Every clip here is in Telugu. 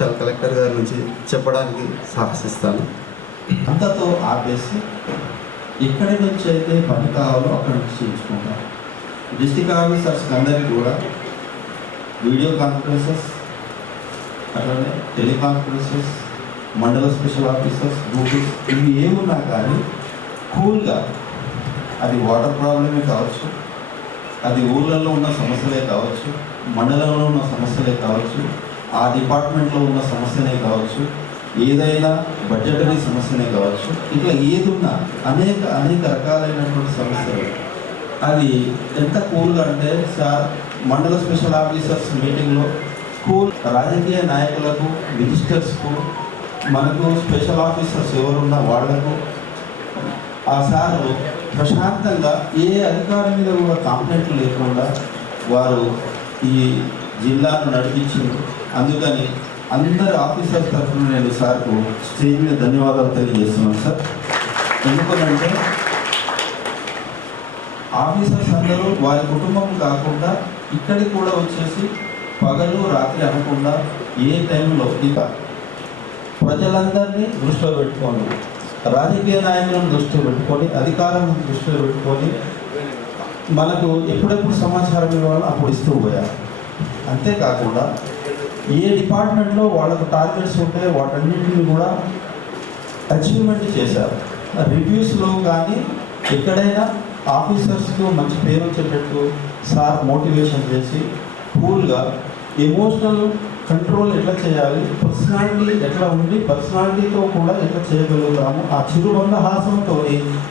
నిమిషాలు కలెక్టర్ గారి నుంచి చెప్పడానికి సాహసిస్తాను. అంతతో ఆపేసి ఎక్కడి నుంచి అయితే పని కావాలో అక్కడి నుంచి చేయించుకుంటాం. డిస్ట్రిక్ట్ ఆఫీసర్స్ అందరికీ కూడా వీడియో కాన్ఫరెన్సెస్, అట్లనే టెలికాన్ఫరెన్సెస్, మండల స్పెషల్ ఆఫీసర్స్, గూగుల్స్, ఇవి ఏమున్నా కానీ కూల్గా, అది వాటర్ ప్రాబ్లమే కావచ్చు, అది ఊళ్ళల్లో ఉన్న సమస్యలే కావచ్చు, మండలంలో ఉన్న సమస్యలే కావచ్చు, ఆ డిపార్ట్మెంట్లో ఉన్న సమస్యనే కావచ్చు, ఏదైనా బడ్జెటరీ సమస్యనే కావచ్చు, ఇట్లా ఏదున్నా అనేక రకాలైనటువంటి సమస్యలు. అది ఎంత కూల్గా అంటే సార్ మండల స్పెషల్ ఆఫీసర్స్ మీటింగ్లో కూల్ రాజకీయ నాయకులకు, మినిస్టర్స్కు, మనకు స్పెషల్ ఆఫీసర్స్ ఎవరున్నా వాళ్లకు ఆ సార్ ప్రశాంతంగా ఏ అధికారి మీద కూడా కంప్లైంట్లు లేకుండా వారు ఈ జిల్లాను నడిపించారు. అందుకని అందరి ఆఫీసర్స్ తరఫున నేను సార్కు స్టేజ్ మీద ధన్యవాదాలు తెలియజేస్తున్నాను సార్. ఎందుకంటే ఆఫీసర్స్ అందరూ వారి కుటుంబం కాకుండా ఇక్కడికి కూడా వచ్చేసి పగలు రాత్రి అనకుండా ఏ టైంలో ఇక ప్రజలందరినీ దృష్టిలో పెట్టుకొని, రాజకీయ నాయకులను దృష్టిలో పెట్టుకొని, అధికారం దృష్టిలో పెట్టుకొని మనకు ఎప్పుడెప్పుడు సమాచారం ఇవ్వాలో అప్పుడు ఇస్తూ పోయారు. అంతేకాకుండా ఏ డిపార్ట్మెంట్లో వాళ్ళకు టార్గెట్స్ ఉంటే వాటన్నింటినీ కూడా అచీవ్మెంట్ చేశారు. రివ్యూస్లో కానీ ఎక్కడైనా ఆఫీసర్స్కు మంచి పేరు వచ్చేటట్టు సార్ మోటివేషన్ చేసి కూల్గా ఎమోషనల్ కంట్రోల్ ఎట్లా చేయాలి, పర్సనాలిటీ ఎట్లా ఉండి పర్సనాలిటీతో కూడా ఎట్లా చేయగలుగుతాము, ఆ చిరుబంద హాసంతో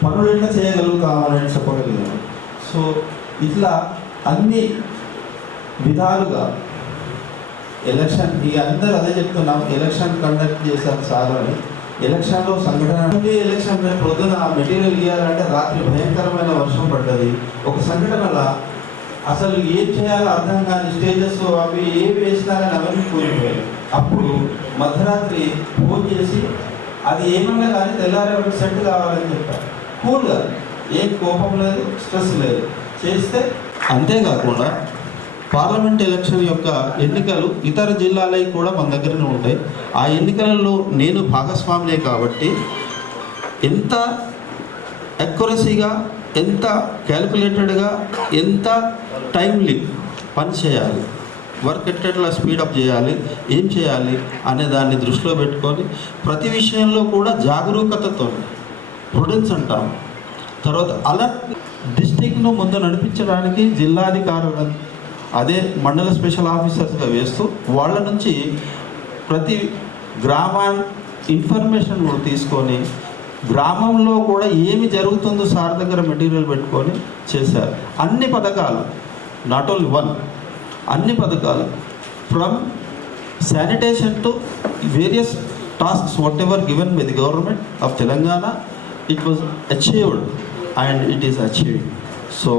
పనులు ఎట్లా చేయగలుగుతాము అనేది చెప్పగలిగాము. సో ఇట్లా అన్ని విధాలుగా ఎలక్షన్, ఇక అందరూ అదే చెప్తున్నాం, ఎలక్షన్ కండక్ట్ చేశారు సార్ అని. ఎలక్షన్లో సంఘటన, ఎలక్షన్ పొద్దున మెటీరియల్ ఇవ్వాలంటే రాత్రి భయంకరమైన వర్షం పడ్డది. ఒక సంఘటనల అసలు ఏం చేయాలో అర్థం కాని స్టేజెస్ అవి ఏవి వేసినారని అవన్నీ కూలిపోయాయి. అప్పుడు మధ్యరాత్రి ఫోన్ చేసి అది ఏమన్నా కానీ తెల్లారే సెట్ కావాలని చెప్పారు. కూల్గా, ఏం కోపం లేదు, స్ట్రెస్ లేదు, చేస్తే. అంతేకాకుండా పార్లమెంట్ ఎలక్షన్ యొక్క ఎన్నికలు ఇతర జిల్లాలవి కూడా మన దగ్గరనే ఉంటాయి. ఆ ఎన్నికలలో నేను భాగస్వామినే కాబట్టి ఎంత అక్యురసీగా, ఎంత క్యాలిక్యులేటెడ్గా, ఎంత టైమ్లీ పని చేయాలి, వర్క్ ఎట్లా స్పీడప్ చేయాలి, ఏం చేయాలి అనే దాన్ని దృష్టిలో పెట్టుకొని ప్రతి విషయంలో కూడా జాగరూకతతో, ప్రుడెన్స్ అంటాం, తర్వాత అలర్ట్, డిస్ట్రిక్ట్ను ముందు నడిపించడానికి జిల్లాధికారులు అదే మండల స్పెషల్ ఆఫీసర్స్గా వేస్తూ వాళ్ళ నుంచి ప్రతి గ్రామాన్ని ఇన్ఫర్మేషన్ కూడా తీసుకొని గ్రామంలో కూడా ఏమి జరుగుతుందో సార్ దగ్గర మెటీరియల్ పెట్టుకొని చేశారు. అన్ని పథకాలు, నాట్ ఓన్లీ వన్, అన్ని పథకాలు from sanitation to various tasks what ever given by the government of Telangana, it was achieved and it is achieved. So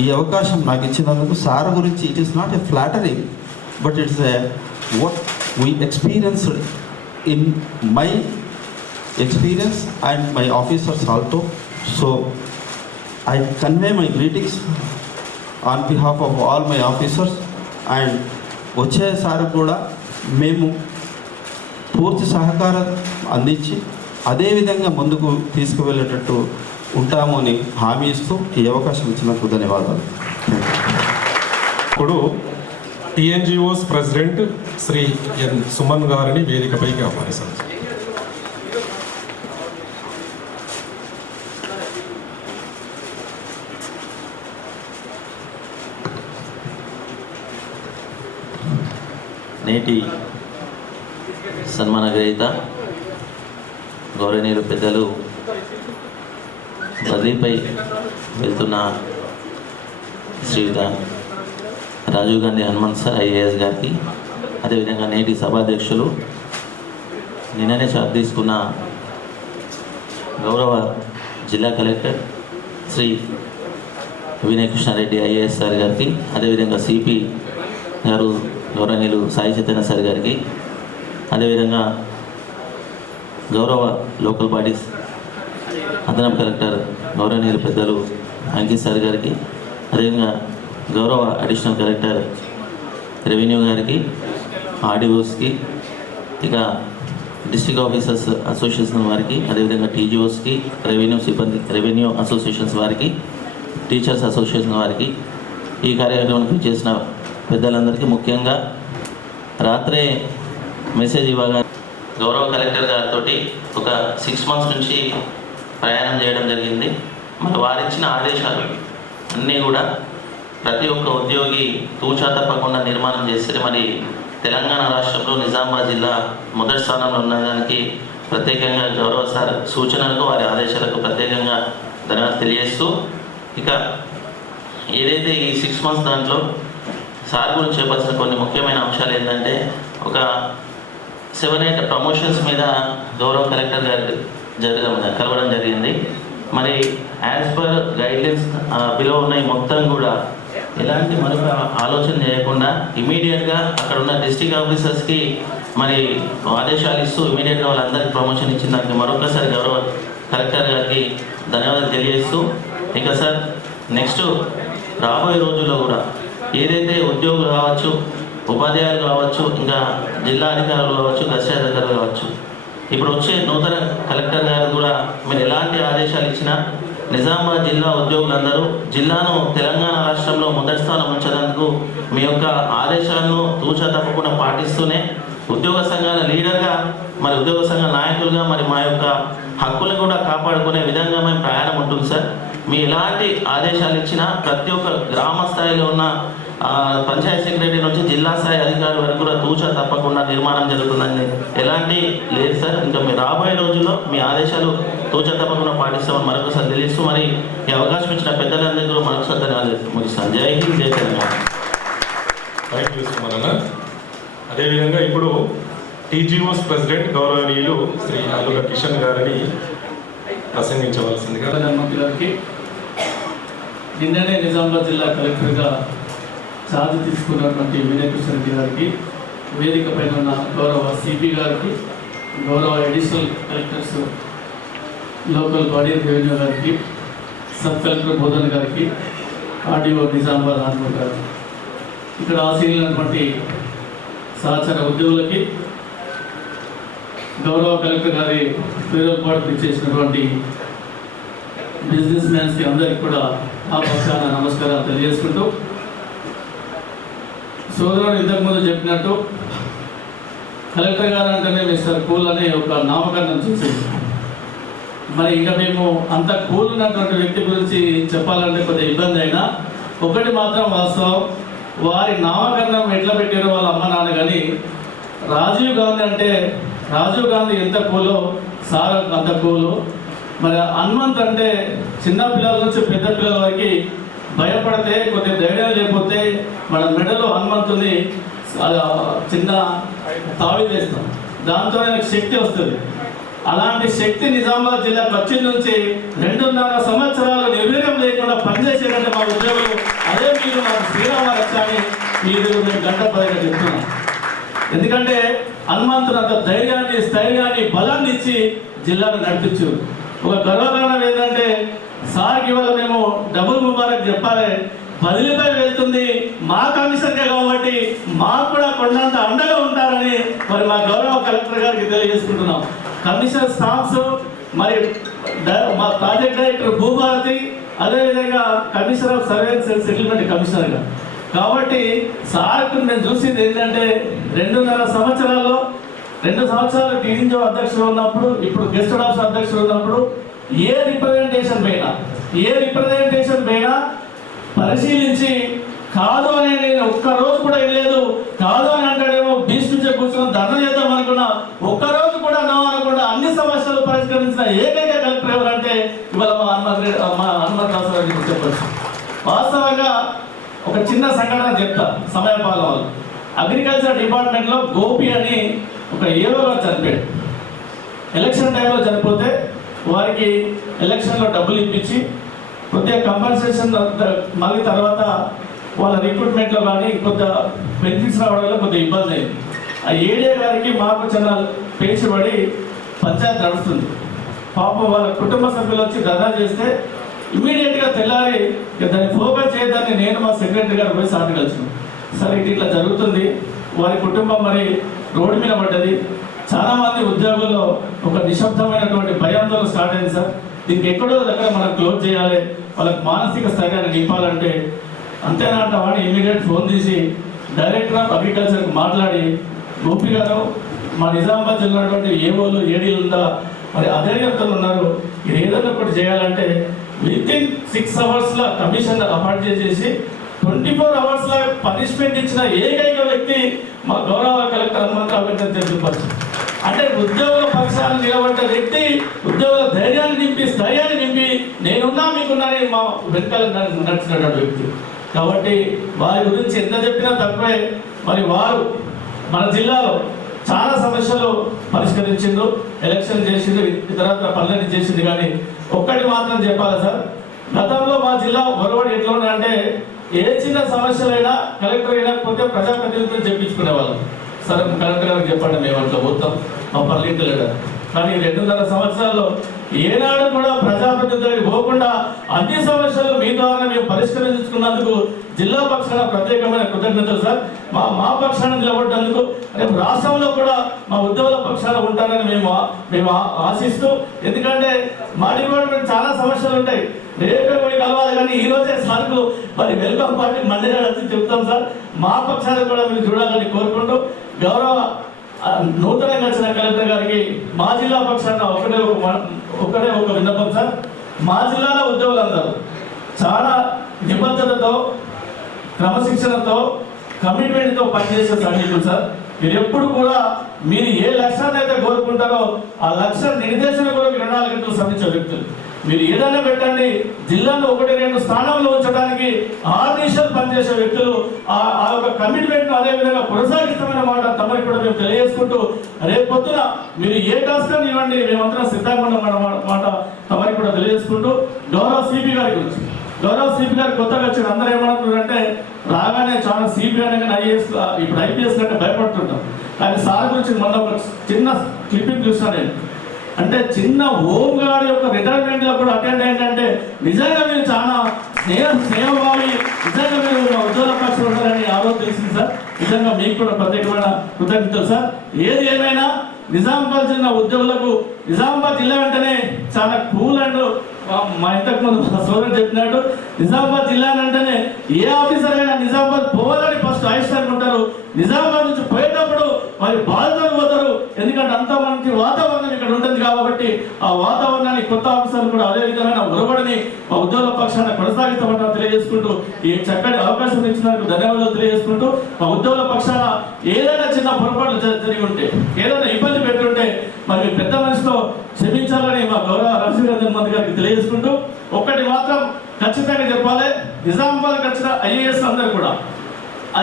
ఈ అవకాశం నాకు ఇచ్చినందుకు సార్ గురించి it is not a flattering, but it's a what we experienced in my experience and my officers also. So I convey my greetings on behalf of all my officers, and వచ్చేసారి కూడా మేము పూర్తి సహకారం అందించి అదేవిధంగా ముందుకు తీసుకువెళ్ళేటట్టు ఉంటాము అని హామీ ఇస్తూ ఈ అవకాశం ఇచ్చినందుకు ధన్యవాదాలు. ఇప్పుడు టీఎన్జిఓస్ ప్రెసిడెంట్ శ్రీ ఎన్ సుమన్ గారిని వేదికపైకి ఆహ్వానిస్తాను. నేటి సన్మాన గ్రహీత గౌరవనీయులు పెద్దలు బదిలీపై వెళ్తున్న శ్రీయుత రాజీవ్ గాంధీ హనుమంత్ సార్ ఐఏఎస్ గారికి, అదేవిధంగా నేటి సభాధ్యక్షులు నిన్ననే ఛార్జ్ తీసుకున్న గౌరవ జిల్లా collector Shri Vinay Krishnareddy IAS sir గారికి, అదేవిధంగా సిపి గారు గౌరవనీయులు సాయి చైతన్య సార్ గారికి, అదేవిధంగా గౌరవ లోకల్ బాడీస్ అదనపు కలెక్టర్ గౌరవనీయులు పెద్దలు అంకిత్ సార్ గారికి, అదేవిధంగా గౌరవ అడిషనల్ కలెక్టర్ రెవెన్యూ గారికి, ఆర్డీఓస్కి, ఇక డిస్ట్రిక్ట్ ఆఫీసర్స్ అసోసియేషన్ వారికి, అదేవిధంగా టీజీఓస్కి, రెవెన్యూ అసోసియేషన్స్ వారికి, టీచర్స్ అసోసియేషన్ వారికి, ఈ కార్యక్రమానికి చేసిన పెద్దలందరికీ, ముఖ్యంగా రాత్రే మెసేజ్ ఇవ్వగా గౌరవ కలెక్టర్ గారితో ఒక 6 months నుంచి ప్రయాణం చేయడం జరిగింది. మరి వారిచ్చిన ఆదేశాలు అన్నీ కూడా ప్రతి ఒక్క ఉద్యోగి తూచా తప్పకుండా నిర్మాణం చేస్తే మరి తెలంగాణ రాష్ట్రంలో నిజామాబాద్ జిల్లా మొదటి స్థానంలో ఉన్నదానికి ప్రత్యేకంగా గౌరవ సార్ సూచనలకు, వారి ఆదేశాలకు ప్రత్యేకంగా ధన్యవాదాలు తెలియజేస్తూ, ఇక ఏదైతే ఈ 6 months దాంట్లో సార్ గురించి చెప్పాల్సిన కొన్ని ముఖ్యమైన అంశాలు ఏంటంటే, ఒక 7-8 ప్రమోషన్స్ మీద గౌరవ కలెక్టర్ గారు కలవడం జరిగింది. మరి యాజ్ పర్ గైడ్లైన్స్ బిలో ఉన్నాయి మొత్తం కూడా ఎలాంటి మరొక ఆలోచన చేయకుండా ఇమీడియట్గా అక్కడ ఉన్న డిస్ట్రిక్ట్ ఆఫీసర్స్కి మరి ఆదేశాలు ఇస్తూ ఇమీడియట్గా వాళ్ళందరికీ ప్రమోషన్ ఇచ్చిన దానికి మరొకసారి గౌరవ కలెక్టర్ గారికి ధన్యవాదాలు తెలియజేస్తూ, ఇక సార్ నెక్స్ట్ రాబోయే రోజుల్లో కూడా ఏదైతే ఉద్యోగులు కావచ్చు, ఉపాధ్యాయులు కావచ్చు, ఇంకా జిల్లా అధికారులు కావచ్చు, గస్టి అధికారులు కావచ్చు, ఇప్పుడు వచ్చే నూతన కలెక్టర్ గారు కూడా మీరు ఎలాంటి ఆదేశాలు ఇచ్చినా నిజామాబాద్ జిల్లా ఉద్యోగులందరూ జిల్లాను తెలంగాణ రాష్ట్రంలో మొదటి స్థానం ఉంచేందుకు మీ యొక్క ఆదేశాలను తూచా తప్పకుండా పాటిస్తూనే ఉద్యోగ సంఘాల లీడర్గా, మరి ఉద్యోగ సంఘ నాయకులుగా మరి మా యొక్క హక్కులను కూడా కాపాడుకునే విధంగా మేము ప్రయాణం ఉంటుంది సార్. మీ ఎలాంటి ఆదేశాలు ఇచ్చినా ప్రతి ఒక్క గ్రామ స్థాయిలో ఉన్న పంచాయత్ సెక్రటరీ నుంచి జిల్లా స్థాయి అధికారుల వరకు కూడా తూచా తప్పకుండా నిర్మాణం జరుగుతుందని ఎలాంటి లేదు సార్. ఇంకా మీ రాబోయే రోజుల్లో మీ ఆదేశాలు తూచా తప్పకుండా పాటిస్తామని మరొకసారి తెలియస్తూ, మరి ఈ అవకాశం ఇచ్చిన పెద్దలందరికీ కూడా మరొకసారి ధన్యవాదాలు ముగిస్తాను. జై హింద్, జై తెలంగాణ. Thank you Suman. అదేవిధంగా ఇప్పుడు టీజీఓస్ ప్రెసిడెంట్ గౌరవనీయులు శ్రీ అల్లుగ కిషన్ గారిని ప్రసంగించవలసిందిగా. గారికి నిన్ననే నిజామాబాద్ జిల్లా కలెక్టర్గా ఛార్జ్ తీసుకున్నటువంటి వినయ్ కృష్ణ రెడ్డి గారికి, వేదిక పైన ఉన్న గౌరవ సిపి గారికి, గౌరవ additional collectors local body revenue గారికి, సబ్ కలెక్టర్ బోధన్ గారికి, ఆర్డీఓ నిజామాబాద్ ఆత్మ గారికి, ఇక్కడ ఆశీలైనటువంటి సహచర ఉద్యోగులకి, గౌరవ కలెక్టర్ గారి పేరుపాటు ఇచ్చేసినటువంటి బిజినెస్ మ్యాన్స్కి అందరికీ కూడా ఆ పక్షాన నమస్కారాలు తెలియజేసుకుంటూ, సోదరుడు ఇంతకుముందు చెప్పినట్టు కలెక్టర్ గారు అంటేనే మిస్టర్ కూల్ అనే ఒక నామకరణం చేసేది. మరి ఇంకా మేము అంత కూల్ ఉన్నటువంటి వ్యక్తి గురించి చెప్పాలంటే కొద్దిగా ఇబ్బంది అయినా ఒకటి మాత్రం వాస్తవం, వారి నామకరణం ఎట్లా పెట్టారో వాళ్ళ అమ్మ నాన్న, కానీ రాజీవ్ గాంధీ అంటే రాజీవ్ గాంధీ ఎంత కూలో సార్ అంత కూలు. మరి హనుమంత్ అంటే చిన్న పిల్లల నుంచి పెద్ద పిల్లల వరకు భయపడితే కొద్దిగా ధైర్యం లేకపోతే మన మెడలో హనుమంతుని చిన్న తావిదేస్తాం, దాంతో ఆయనకు శక్తి వస్తుంది. అలాంటి శక్తి నిజామాబాద్ జిల్లాకు వచ్చి నుంచి 2.5 సంవత్సరాలు నిర్వీర్యం లేకుండా పనిచేసేటంటే మా ఉద్యోగులు, అదే మీరు మాకు శ్రీరామ రక్ష అని మీరు మేము గంట పదిగా చెప్తున్నాం. ఎందుకంటే హనుమంతుడు అంత ధైర్యాన్ని, స్థైర్యాన్ని, బలాన్ని ఇచ్చి జిల్లాను నడిపించారు. ఒక గర్వకారణం ఏంటంటే సార్కి ఇవాళ మేము డబుల్ ముబారక్ చెప్పాలి, బదిలీపై వెళ్తుంది మా కమిషనర్గా కాబట్టి మాకు కూడా కొండంత అండగా ఉంటారని మరి మా గౌరవ కలెక్టర్ గారికి తెలియజేసుకుంటున్నాం. కమిషనర్ స్టాఫ్స్, మరి మా ప్రాజెక్ట్ డైరెక్టర్ భూభారతి, అదేవిధంగా commissioner of surveillance and settlement కమిషనర్గా. కాబట్టి సార్కు నేను చూసింది ఏంటంటే 2.5 సంవత్సరాల్లో 2 సంవత్సరాలు టీజీఓ అధ్యక్షుడు ఉన్నప్పుడు, ఇప్పుడు గెస్ట్ ఆఫీస్ అధ్యక్షుడు ఉన్నప్పుడు ఏ రిప్రజెంటేషన్ పైన పరిశీలించి కాదు అని నేను ఒక్కరోజు కూడా వెళ్ళలేదు. కాదు అని అంటాడేమో బీచ్ నుంచి కూర్చొని ధర్నా చేద్దాం అనుకున్నా, ఒక్కరోజు కూడా నా అనకుండా అన్ని సమస్యలు పరిష్కరించిన ఏకైక కలెక్టర్ ఎవరంటే ఇవాళ మా హనుమంతరావు గారికి చెప్పచ్చు. వాస్తవంగా ఒక చిన్న సంఘటన చెప్తా. సమయపాలన వాళ్ళు అగ్రికల్చర్ డిపార్ట్మెంట్లో గోపి అని ఒక ఏవో చనిపోయాడు. ఎలక్షన్ టైంలో చనిపోతే వారికి ఎలక్షన్లో డబ్బులు ఇప్పించి కొద్దిగా కంపన్సేషన్, మళ్ళీ తర్వాత వాళ్ళ రిక్రూట్మెంట్లో కానీ కొద్దిగా బెనిఫిట్స్ రావడంలో కొద్దిగా ఇబ్బంది అయింది. ఆ ఏడీ గారికి మాకు చిన్న పేర్చిబడి పంచాయతీ నడుస్తుంది. పాపం వాళ్ళ కుటుంబ సభ్యులు వచ్చి ధర్నా చేస్తే ఇమ్మీడియట్గా తెల్లారి దాన్ని ఫోకస్ చేయడాన్ని నేను మా సెక్రటరీ గారు పోయి సాటి కలిసాను. సరే ఇట్లా జరుగుతుంది, వారి కుటుంబం మరి రోడ్డు మీద పడ్డది. చాలామంది ఉద్యోగుల్లో ఒక నిశ్శబ్దమైనటువంటి భయాందోళన స్టార్ట్ అయింది సార్. దీనికి ఎక్కడో దగ్గర మనం క్లోజ్ చేయాలి, వాళ్ళకి మానసిక స్థైర్యాన్ని నింపాలంటే అంతేనంట వాడిని ఇమీడియట్ ఫోన్ తీసి డైరెక్టర్ ఆఫ్ అగ్రికల్చర్కి మాట్లాడి, గోపి గారు మా నిజామాబాద్ జిల్లా ఉన్నటువంటి ఏఓలు ఏడీలు ఉందా, మరి అధికారులు ఉన్నారు, ఇది ఏదైనా ఒకటి చేయాలంటే వితిన్ 6 అవర్స్లో కమిషన్ అపాయింట్ చేసేసి 24 అవర్స్లో పనిష్మెంట్ ఇచ్చిన ఏకైక వ్యక్తి మా గౌరవ కలెక్టర్ హనుమంతరావు గారు తెలియపరచు. అంటే ఉద్యోగుల పక్షాలు నిలబడ్డ వ్యక్తి, ఉద్యోగుల ధైర్యాన్ని నింపి స్థైర్యాన్ని నింపి నేనున్నా మీకున్నానే మా వెనకాల నడిచినటువంటి వ్యక్తి. కాబట్టి వారి గురించి ఎంత చెప్పినా తక్కువే. మరి వారు మన జిల్లాలో చాలా సమస్యలు పరిష్కరించిండ్రు, ఎలక్షన్ చేసిండ్రు, తర్వాత పనులన్నీ చేసింది. కానీ ఒక్కటి మాత్రం చెప్పాలి సార్, గతంలో మా జిల్లా ఒరవడి ఎట్లా ఉందంటే ఏ చిన్న సమస్యలైనా కలెక్టర్ అయినకపోతే ప్రజాప్రతినిధులు చెప్పించుకునేవాళ్ళం. సరే కలెక్టర్ గారికి చెప్పండి మేము అట్లా పోతాం మా పర్లింటి లీడర్. కానీ 2.5 సంవత్సరాల్లో ఏనాడు కూడా ప్రజాప్రతినిధులకు పోకుండా అన్ని సమస్యలు మీ ద్వారా మేము పరిష్కరించుకున్నందుకు జిల్లా పక్షాన ప్రత్యేకమైన కృతజ్ఞతలు సార్. మా పక్షాన నిలబడ్డందుకు రేపు రాష్ట్రంలో కూడా మా ఉద్యోగుల పక్షాన ఉంటారని మేము ఆశిస్తూ, ఎందుకంటే మా డిపార్ట్మెంట్ చాలా సమస్యలు ఉంటాయి, రేపే పోయి కలవాలి. కానీ ఈ రోజే సార్కు మరి వెల్కమ్ పార్టీ మండే వచ్చి చెప్తాం సార్. మా పక్షాన్ని కూడా మీరు చూడాలని కోరుకుంటూ, గౌరవ నూతనంగా వచ్చిన కలెక్టర్ గారికి మా జిల్లా పక్షాన ఒకటే ఒక విన్నపం సార్. మా జిల్లాలో ఉద్యోగులందరూ చాలా నిబద్ధతతో, క్రమశిక్షణతో, కమిట్మెంట్తో పనిచేసే సైనికులు సార్. మీరు ఎప్పుడు కూడా మీరు ఏ లక్ష్యాన్ని అయితే కోరుకుంటారో ఆ లక్ష్య నిర్దేశన కూడా 24 గంటలు శ్రమించే వ్యక్తులు. మీరు ఏదైనా పెట్టండి, జిల్లాను 1-2 స్థానంలో ఉంచడానికి ఆర్నిషల్ పనిచేసే వ్యక్తులు. ఆ యొక్క కమిట్మెంట్ అదే విధంగా కొనసాగిస్తామనే మాట తమరికి కూడా మేము తెలియజేసుకుంటూ, రేపు పొద్దున మీరు ఏ టాస్క్ అని ఇవ్వండి మేమందరం సిద్ధంగా ఉన్నాం మాట తమరికి కూడా తెలియజేసుకుంటూ, గౌరవ సిపి గారి గురించి, గౌరవ సిపి గారు కొత్తగా వచ్చిన అందరూ ఏమంటున్నారంటే రాగానే చాలా సిపి అనే ఐఏఎస్ ఇప్పుడు ఐపీఎస్ కంటే భయపడుతుంటాం. కానీ సార్ గురించి మొన్న ఒక చిన్న క్లిప్పింగ్ చూసినా నేను, అంటే చిన్న హోమ్ గార్డ్ యొక్క రిటైర్మెంట్లో కూడా అటెండ్ అయిందంటే నిజంగా మీరు చాలా స్నేహభావి, నిజంగా మీరు మా ఉద్యోగ పక్షులు ఉంటారని ఆ రోజు తెలిసింది సార్. నిజంగా మీకు కూడా ప్రత్యేకమైన కృతజ్ఞతలు సార్. ఏది ఏమైనా నిజామాబాద్ జిల్లా ఉద్యోగులకు నిజామాబాద్ జిల్లా వెంటనే చాలా కూల్ అండ్ మా ఇంతకు ముందు సోదరుడు చెప్పినట్టు నిజామాబాద్ జిల్లా అంటేనే ఏ ఆఫీసర్ అయినా నిజామాబాద్ పోవాలని ఫస్ట్ ఆయిస్టార్ ఉంటారు. నిజామాబాద్ నుంచి పోయేటప్పుడు వారి బాధలు పోతారు, ఎందుకంటే అంత మంచి వాతావరణం ఇక్కడ ఉంటుంది. కాబట్టి ఆ వాతావరణాన్ని కొత్త ఆఫీసర్లు కూడా అదే విధమైన ఉరబడిని మా ఉద్యోగ పక్షాన్ని కొనసాగిస్తామని తెలియజేసుకుంటూ, ఈ చక్కటి అవకాశం ఇచ్చినందుకు ధన్యవాదాలు తెలియజేసుకుంటూ, మా ఉద్యోగుల పక్షాన ఏదైనా చిన్న పొరపాట్లు జరిగి ఉంటే, ఏదైనా ఇబ్బంది పెట్టుంటే మరి పెద్ద మనిషితో క్షమించాలని మా గౌరవ రాజశేఖర మంత్రి గారికి తెలియజేసుకుంటూ, ఒక్కటి మాత్రం ఖచ్చితంగా చెప్పాలి, నిజామాబాద్కి వచ్చిన ఐఏఎస్ అందరూ కూడా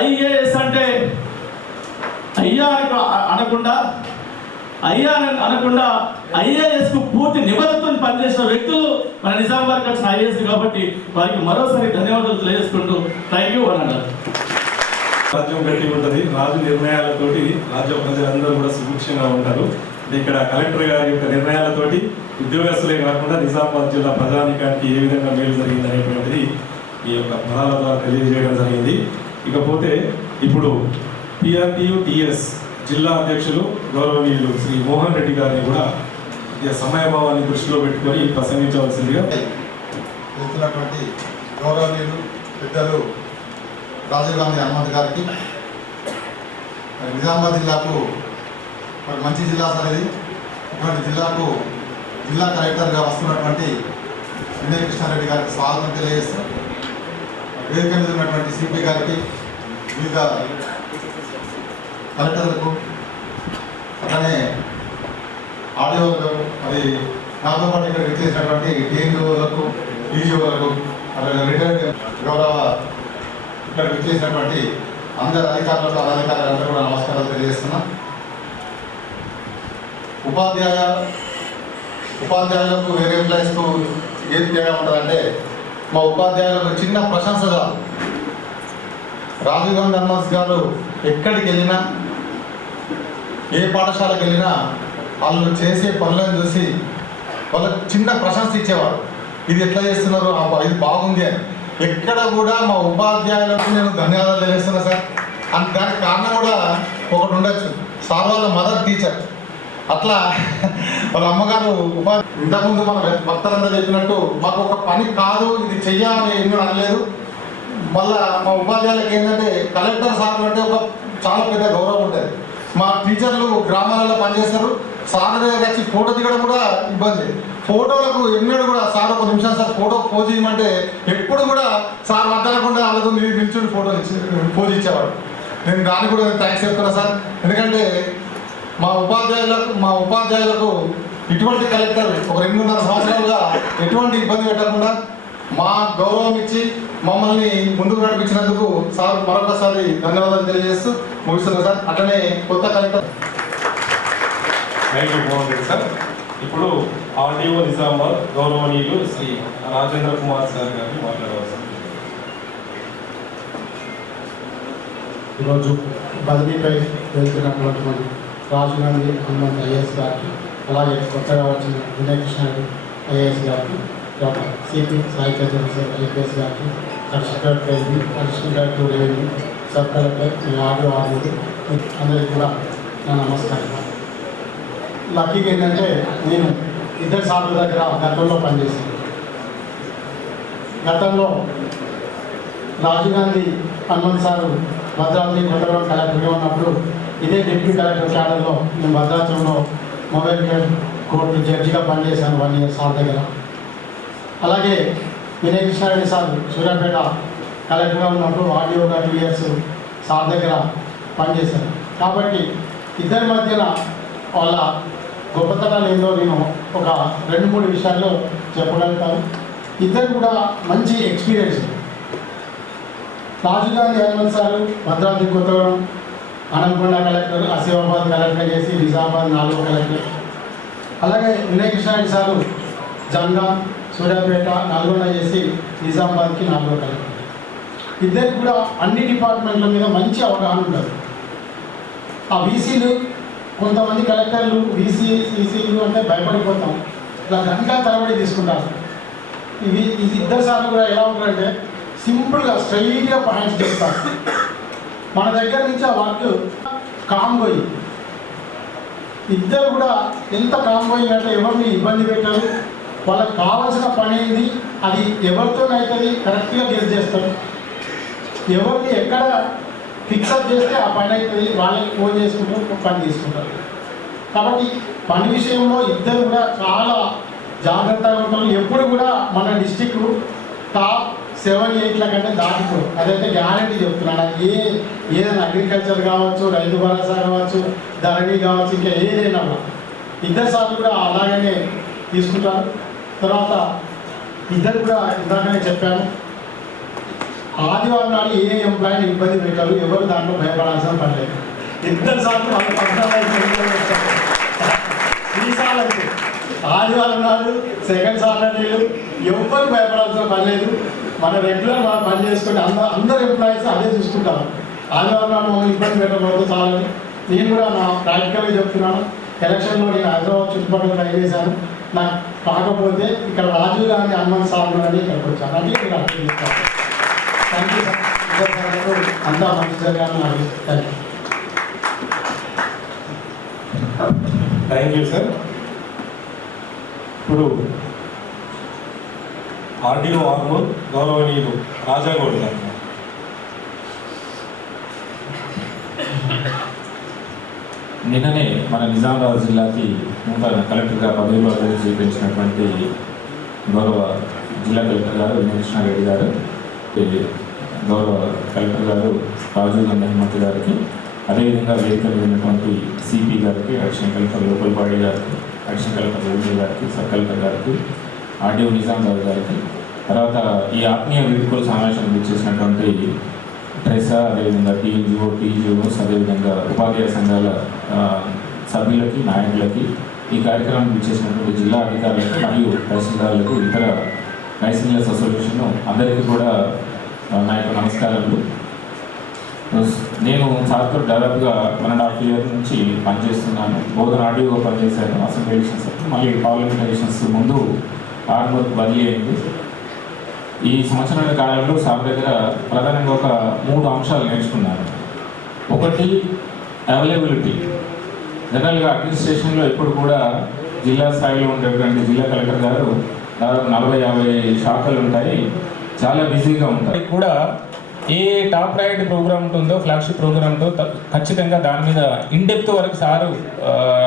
ఐఏఎస్ అంటే అయ్యా అనకుండా ఐఏఎస్కు పూర్తి నిబద్ధతతో పనిచేసిన వ్యక్తులు మన నిజామాబాద్కి వచ్చిన ఐఏఎస్ కాబట్టి వారికి మరోసారి ధన్యవాదాలు తెలియజేసుకుంటూ థ్యాంక్ యూ అని అన్నారు. రాజ్యం గట్టి ఉంటుంది, రాజు నిర్ణయాలతోటి రాజ్య ప్రజలందరూ కూడా సుభిక్షంగా ఉంటారు. ఇక్కడ కలెక్టర్ గారి యొక్క నిర్ణయాలతోటి ఉద్యోగస్తులే కాకుండా నిజామాబాద్ జిల్లా ప్రజానికానికి ఏ విధంగా మేలు జరిగింది అనేటువంటిది ఈ యొక్క పదాల ద్వారా తెలియజేయడం జరిగింది. ఇకపోతే ఇప్పుడు PRTU TS జిల్లా అధ్యక్షులు గౌరవనీయులు శ్రీ మోహన్ రెడ్డి గారిని కూడా సమయభావాన్ని దృష్టిలో పెట్టుకొని ప్రసంగించవలసిందిగా వెళ్తున్నటువంటి గౌరవనీయులు పెద్దలు రాజీవ్ గాంధీ హనుమంత్ గారికి, నిజామాబాద్ జిల్లాకు మరి మంచి జిల్లా సార్ ఇది. ఇటువంటి జిల్లాకు జిల్లా కలెక్టర్గా వస్తున్నటువంటి వినయ్ కృష్ణారెడ్డి గారికి స్వాగతం తెలియజేస్తాం. వేదిక మీద ఉన్నటువంటి సిపి గారికి, వివిధ కలెక్టర్లకు, అలానే ఆర్డీఓలకు, మరి నాతో పాటు ఇక్కడ విచ్చేసినటువంటి TNOలకు, DGOలకు, అలాగే రిటైర్డ్ గౌరవ ఇక్కడ విచ్చేసినటువంటి అందరు అధికారులకు, అనధికారులందరూ కూడా నమస్కారాలు తెలియజేస్తున్నా. ఉపాధ్యాయులకు వేరే ఎంప్లాయీస్కు ఏది తేడా ఉంటుందంటే, మా ఉపాధ్యాయులకు చిన్న ప్రశంసగా రాజీవ్ గాంధీ హనుమంత్ గారు ఎక్కడికి వెళ్ళినా, ఏ పాఠశాలకు వెళ్ళినా వాళ్ళు చేసే పనులను చూసి వాళ్ళకి చిన్న ప్రశంస ఇచ్చేవారు. ఇది ఎట్లా చేస్తున్నారు, ఇది బాగుంది అని. ఎక్కడ కూడా మా ఉపాధ్యాయులకు నేను ధన్యవాదాలు తెలియజేస్తున్నా సార్. దానికి కారణం కూడా ఒకటి ఉండొచ్చు. సార్ వాళ్ళ మదర్ టీచర్. అట్లా వాళ్ళ అమ్మగారు ఉపాధి. ఇంతకుముందు మన భక్తులందరూ చెప్పినట్టు మాకు ఒక పని కాదు ఇది చెయ్యాలని ఎన్నో అనలేదు. మళ్ళా మా ఉపాధ్యాయులకు ఏంటంటే కలెక్టర్ సార్లు అంటే ఒక చాలా పెద్ద గౌరవం ఉంటుంది. మా టీచర్లు గ్రామాలలో పనిచేస్తారు. సార్ దగ్గర వచ్చి ఫోటో దిగడం కూడా ఇబ్బంది. ఫోటోలకు ఎన్నడూ కూడా సార్ ఒక నిమిషం సార్ ఫోటో పోజ్ ఇవ్వమంటే ఎప్పుడు కూడా సార్ వద్దనకుండా వాళ్ళతో నిల్చుని ఫోటో పోజ్ ఇచ్చేవాడు. నేను దానికి కూడా థ్యాంక్స్ చెప్తున్నా సార్. ఎందుకంటే మా ఉపాధ్యాయులకు ఇటువంటి కలెక్టర్ ఒక 2.5 సంవత్సరాలుగా ఎటువంటి ఇబ్బంది పెట్టకుండా మా గౌరవం ఇచ్చి మమ్మల్ని ముందుకు నడిపించినందుకు సార్ మరొకసారి ధన్యవాదాలు తెలియజేస్తూ ముగిస్తున్నాను సార్. అట్లనే కొత్త కలెక్టర్. థ్యాంక్ యూ బాగుంది సార్. ఇప్పుడు ఆర్డీఓ నిజామాబాద్ గౌరవనీయులు శ్రీ రాజేంద్ర కుమార్ సార్ గారిని మాట్లాడవచ్చు. ఈరోజు బదిలీపై వెళ్తున్నటువంటి మన రాజీవ్ గాంధీ హనుమంత్ ఐఏఎస్ గారికి, అలాగే కొత్తగా వచ్చిన వినయ్ కృష్ణారెడ్డి ఐఏఎస్ గారికి, డాక్టర్ సిపి సాయి చంద్ర సార్ ఐపీఎస్ గారికి, additional director revenue, sub collector RDO అందరికీ కూడా నా నమస్కారం. లక్కీగా ఏంటంటే నేను 2 సార్ల దగ్గర గతంలో పనిచేశాను. గతంలో రాజీవ్ గాంధీ హనుమంత్ సారు భద్రాద్రి కొత్తగూడెం కలెక్టర్గా ఉన్నప్పుడు ఇదే డిప్యూటీ కలెక్టర్ క్యాడర్లో నేను భద్రాచలంలో మొబైల్ కోర్టు జడ్జిగా పనిచేశాను 1 ఇయర్ సార్ దగ్గర. అలాగే వినయ్ కృష్ణారెడ్డి సార్ సూర్యాపేట కలెక్టర్గా ఉన్నప్పుడు ఆర్డీఓగా 2 ఇయర్స్ సార్ దగ్గర పనిచేశాను. కాబట్టి ఇద్దరి మధ్యన వాళ్ళ గొప్పతనాలు ఏందో నేను ఒక 2-3 విషయాల్లో చెప్పగలుగుతాను. ఇద్దరు కూడా మంచి experience. Rajiv Gandhi Hanumanth sir Bhadradri Kothagudem Hanamkonda collector, Asifabad collector చేసి నిజామాబాద్ 4వ కలెక్టర్. అలాగే వినయ్ కృష్ణారెడ్డి సారు జంగాం, సూర్యాపేట, నల్గొండ చేసి నిజామాబాద్కి 4వ కలెక్టర్. ఇద్దరికి కూడా అన్ని డిపార్ట్మెంట్ల మీద మంచి అవగాహన ఉంటుంది. ఆ వీసీలు కొంతమంది కలెక్టర్లు వీసీలు అంటే భయపడిపోతాం, ఇలా గంటల తరబడి తీసుకుంటారు. ఇది 2 సార్లు కూడా ఎలా ఉంటారంటే సింపుల్గా స్ట్రైట్గా పాయింట్స్ చెప్తారు. మన దగ్గర నుంచి ఆ వర్క్ కాంబోయి ఇద్దరు కూడా ఎంత కాంబోయింగ్ అంటే ఎవరిని ఇబ్బంది పెట్టారు, వాళ్ళకి కావాల్సిన పని ఏంది, అది ఎవరితోనైతుంది కరెక్ట్గా గెస్ చేస్తారు. ఎవరిని ఎక్కడ ఫిక్సప్ చేస్తే ఆ పని అవుతుంది, వాళ్ళకి ఫోన్ చేసుకుంటూ పని తీసుకుంటారు. కాబట్టి పని విషయంలో ఇద్దరు కూడా చాలా జాగ్రత్తగా ఉంటారు. ఎప్పుడు కూడా మన డిస్టిక్ టాప్ 7-8 కంటే దాటిపో, అదైతే గ్యారంటీ చెప్తున్నాను. అది ఏదైనా అగ్రికల్చర్ కావచ్చు, రైతు భరోసా కావచ్చు, ధరణి కావచ్చు, ఇంకా ఏదైనా 2 సార్లు కూడా అలాగనే తీసుకుంటారు. తర్వాత ఇద్దరు కూడా ఇందాకనే చెప్పాను, ఆదివారం నాడు ఏ ఎంప్లాయీని ఇబ్బంది పెట్టారు, ఎవరు దాంట్లో భయపడాల్సిన పని లేదు. 2 సార్లు వాళ్ళు 3 సార్లు అయితే ఆదివారం నాడు సెకండ్ సాటర్డేలు ఎవరు భయపడాల్సిన పని లేదు. మన రెగ్యులర్ మనం పని చేసుకుంటే అందరు ఎంప్లాయీస్ అదే చూసుకుంటారు. ఆదివారం నాడు మమ్మల్ని ఇబ్బంది పెట్టకపోతే చాలని నేను కూడా నా ప్రాక్టికల్గా చెప్తున్నాను. ఎలక్షన్లో నేను హైదరాబాద్ చుట్టుపక్కల ట్రై చేశాను, నాకు కాకపోతే ఇక్కడ రాజీవ్ గాంధీ హనుమంత్ సార్ అని ఇక్కడికి వచ్చాను. అది ఇక్కడ అర్థం చేస్తాను. Thank you sir. అంతా మంచి జరగాలని నాకు thank you. Thank you sir. ఇప్పుడు ఆర్డీఓ ఆర్మూర్ గౌరవనీయులు రాజాగౌడ్ గారు. నిన్ననే మన నిజామాబాద్ జిల్లాకి నూతన కలెక్టర్గా పదవి బాధ్యత స్వీకరించినటువంటి గౌరవ జిల్లా కలెక్టర్ గారు వినయ్ కృష్ణారెడ్డి గారు, గౌరవ కలెక్టర్ గారు రాజీవ్ గాంధీ హనుమంత్ గారికి, అదేవిధంగా వేదిక మీద ఉన్నటువంటి సిపి గారికి, అడిషనల్ కలెక్టర్ లోకల్ బాడీ గారికి, అడిషనల్ కలెక్టర్ రెవెన్యూ గారికి, సబ్ కలెక్టర్ గారికి, ఆర్డీఓ నిజామాబాద్ గారికి, తర్వాత ఈ ఆత్మీయ వీడ్కోలు సమావేశానికి చేసినటువంటి ట్రెసా, అదేవిధంగా టీజీఓస్, అదేవిధంగా ఉపాధ్యాయ సంఘాల సభ్యులకి, నాయకులకి, ఈ కార్యక్రమాన్ని ఇచ్చేసినటువంటి జిల్లా అధికారులకు మరియు తహసీల్దారులకు, ఇతర రైస్ మిల్లర్స్ అసోసియేషన్ అందరికీ కూడా నా యొక్క నమస్కారాలు. నేను సార్తో దాదాపుగా 1.5 years నుంచి పనిచేస్తున్నాను. బోధన ఆర్డీఓగా పనిచేశాను, అసెంబ్లీ ఎలక్షన్స్, మళ్ళీ పార్లమెంట్ ఎలక్షన్స్ ముందు ఆర్మూర్కి బదిలీ అయింది. ఈ సంవత్సరాల కాలంలో సార్ దగ్గర ప్రధానంగా ఒక 3 అంశాలు నేర్చుకున్నాను. ఒకటి అవైలబిలిటీ, జనరల్గా అడ్మినిస్ట్రేషన్లో ఎప్పుడు కూడా జిల్లా స్థాయిలో ఉండేటువంటి జిల్లా కలెక్టర్ గారు దాదాపు 40-50 శాఖలు ఉంటాయి, చాలా బిజీగా ఉంటాయి. కూడా ఏ టాప్ ప్రయారిటీ ప్రోగ్రామ్ ఉంటుందో ఫ్లాగ్షిప్ ప్రోగ్రామ్ ఉంటుందో ఖచ్చితంగా దాని మీద ఇన్డెప్త్ వరకు సారు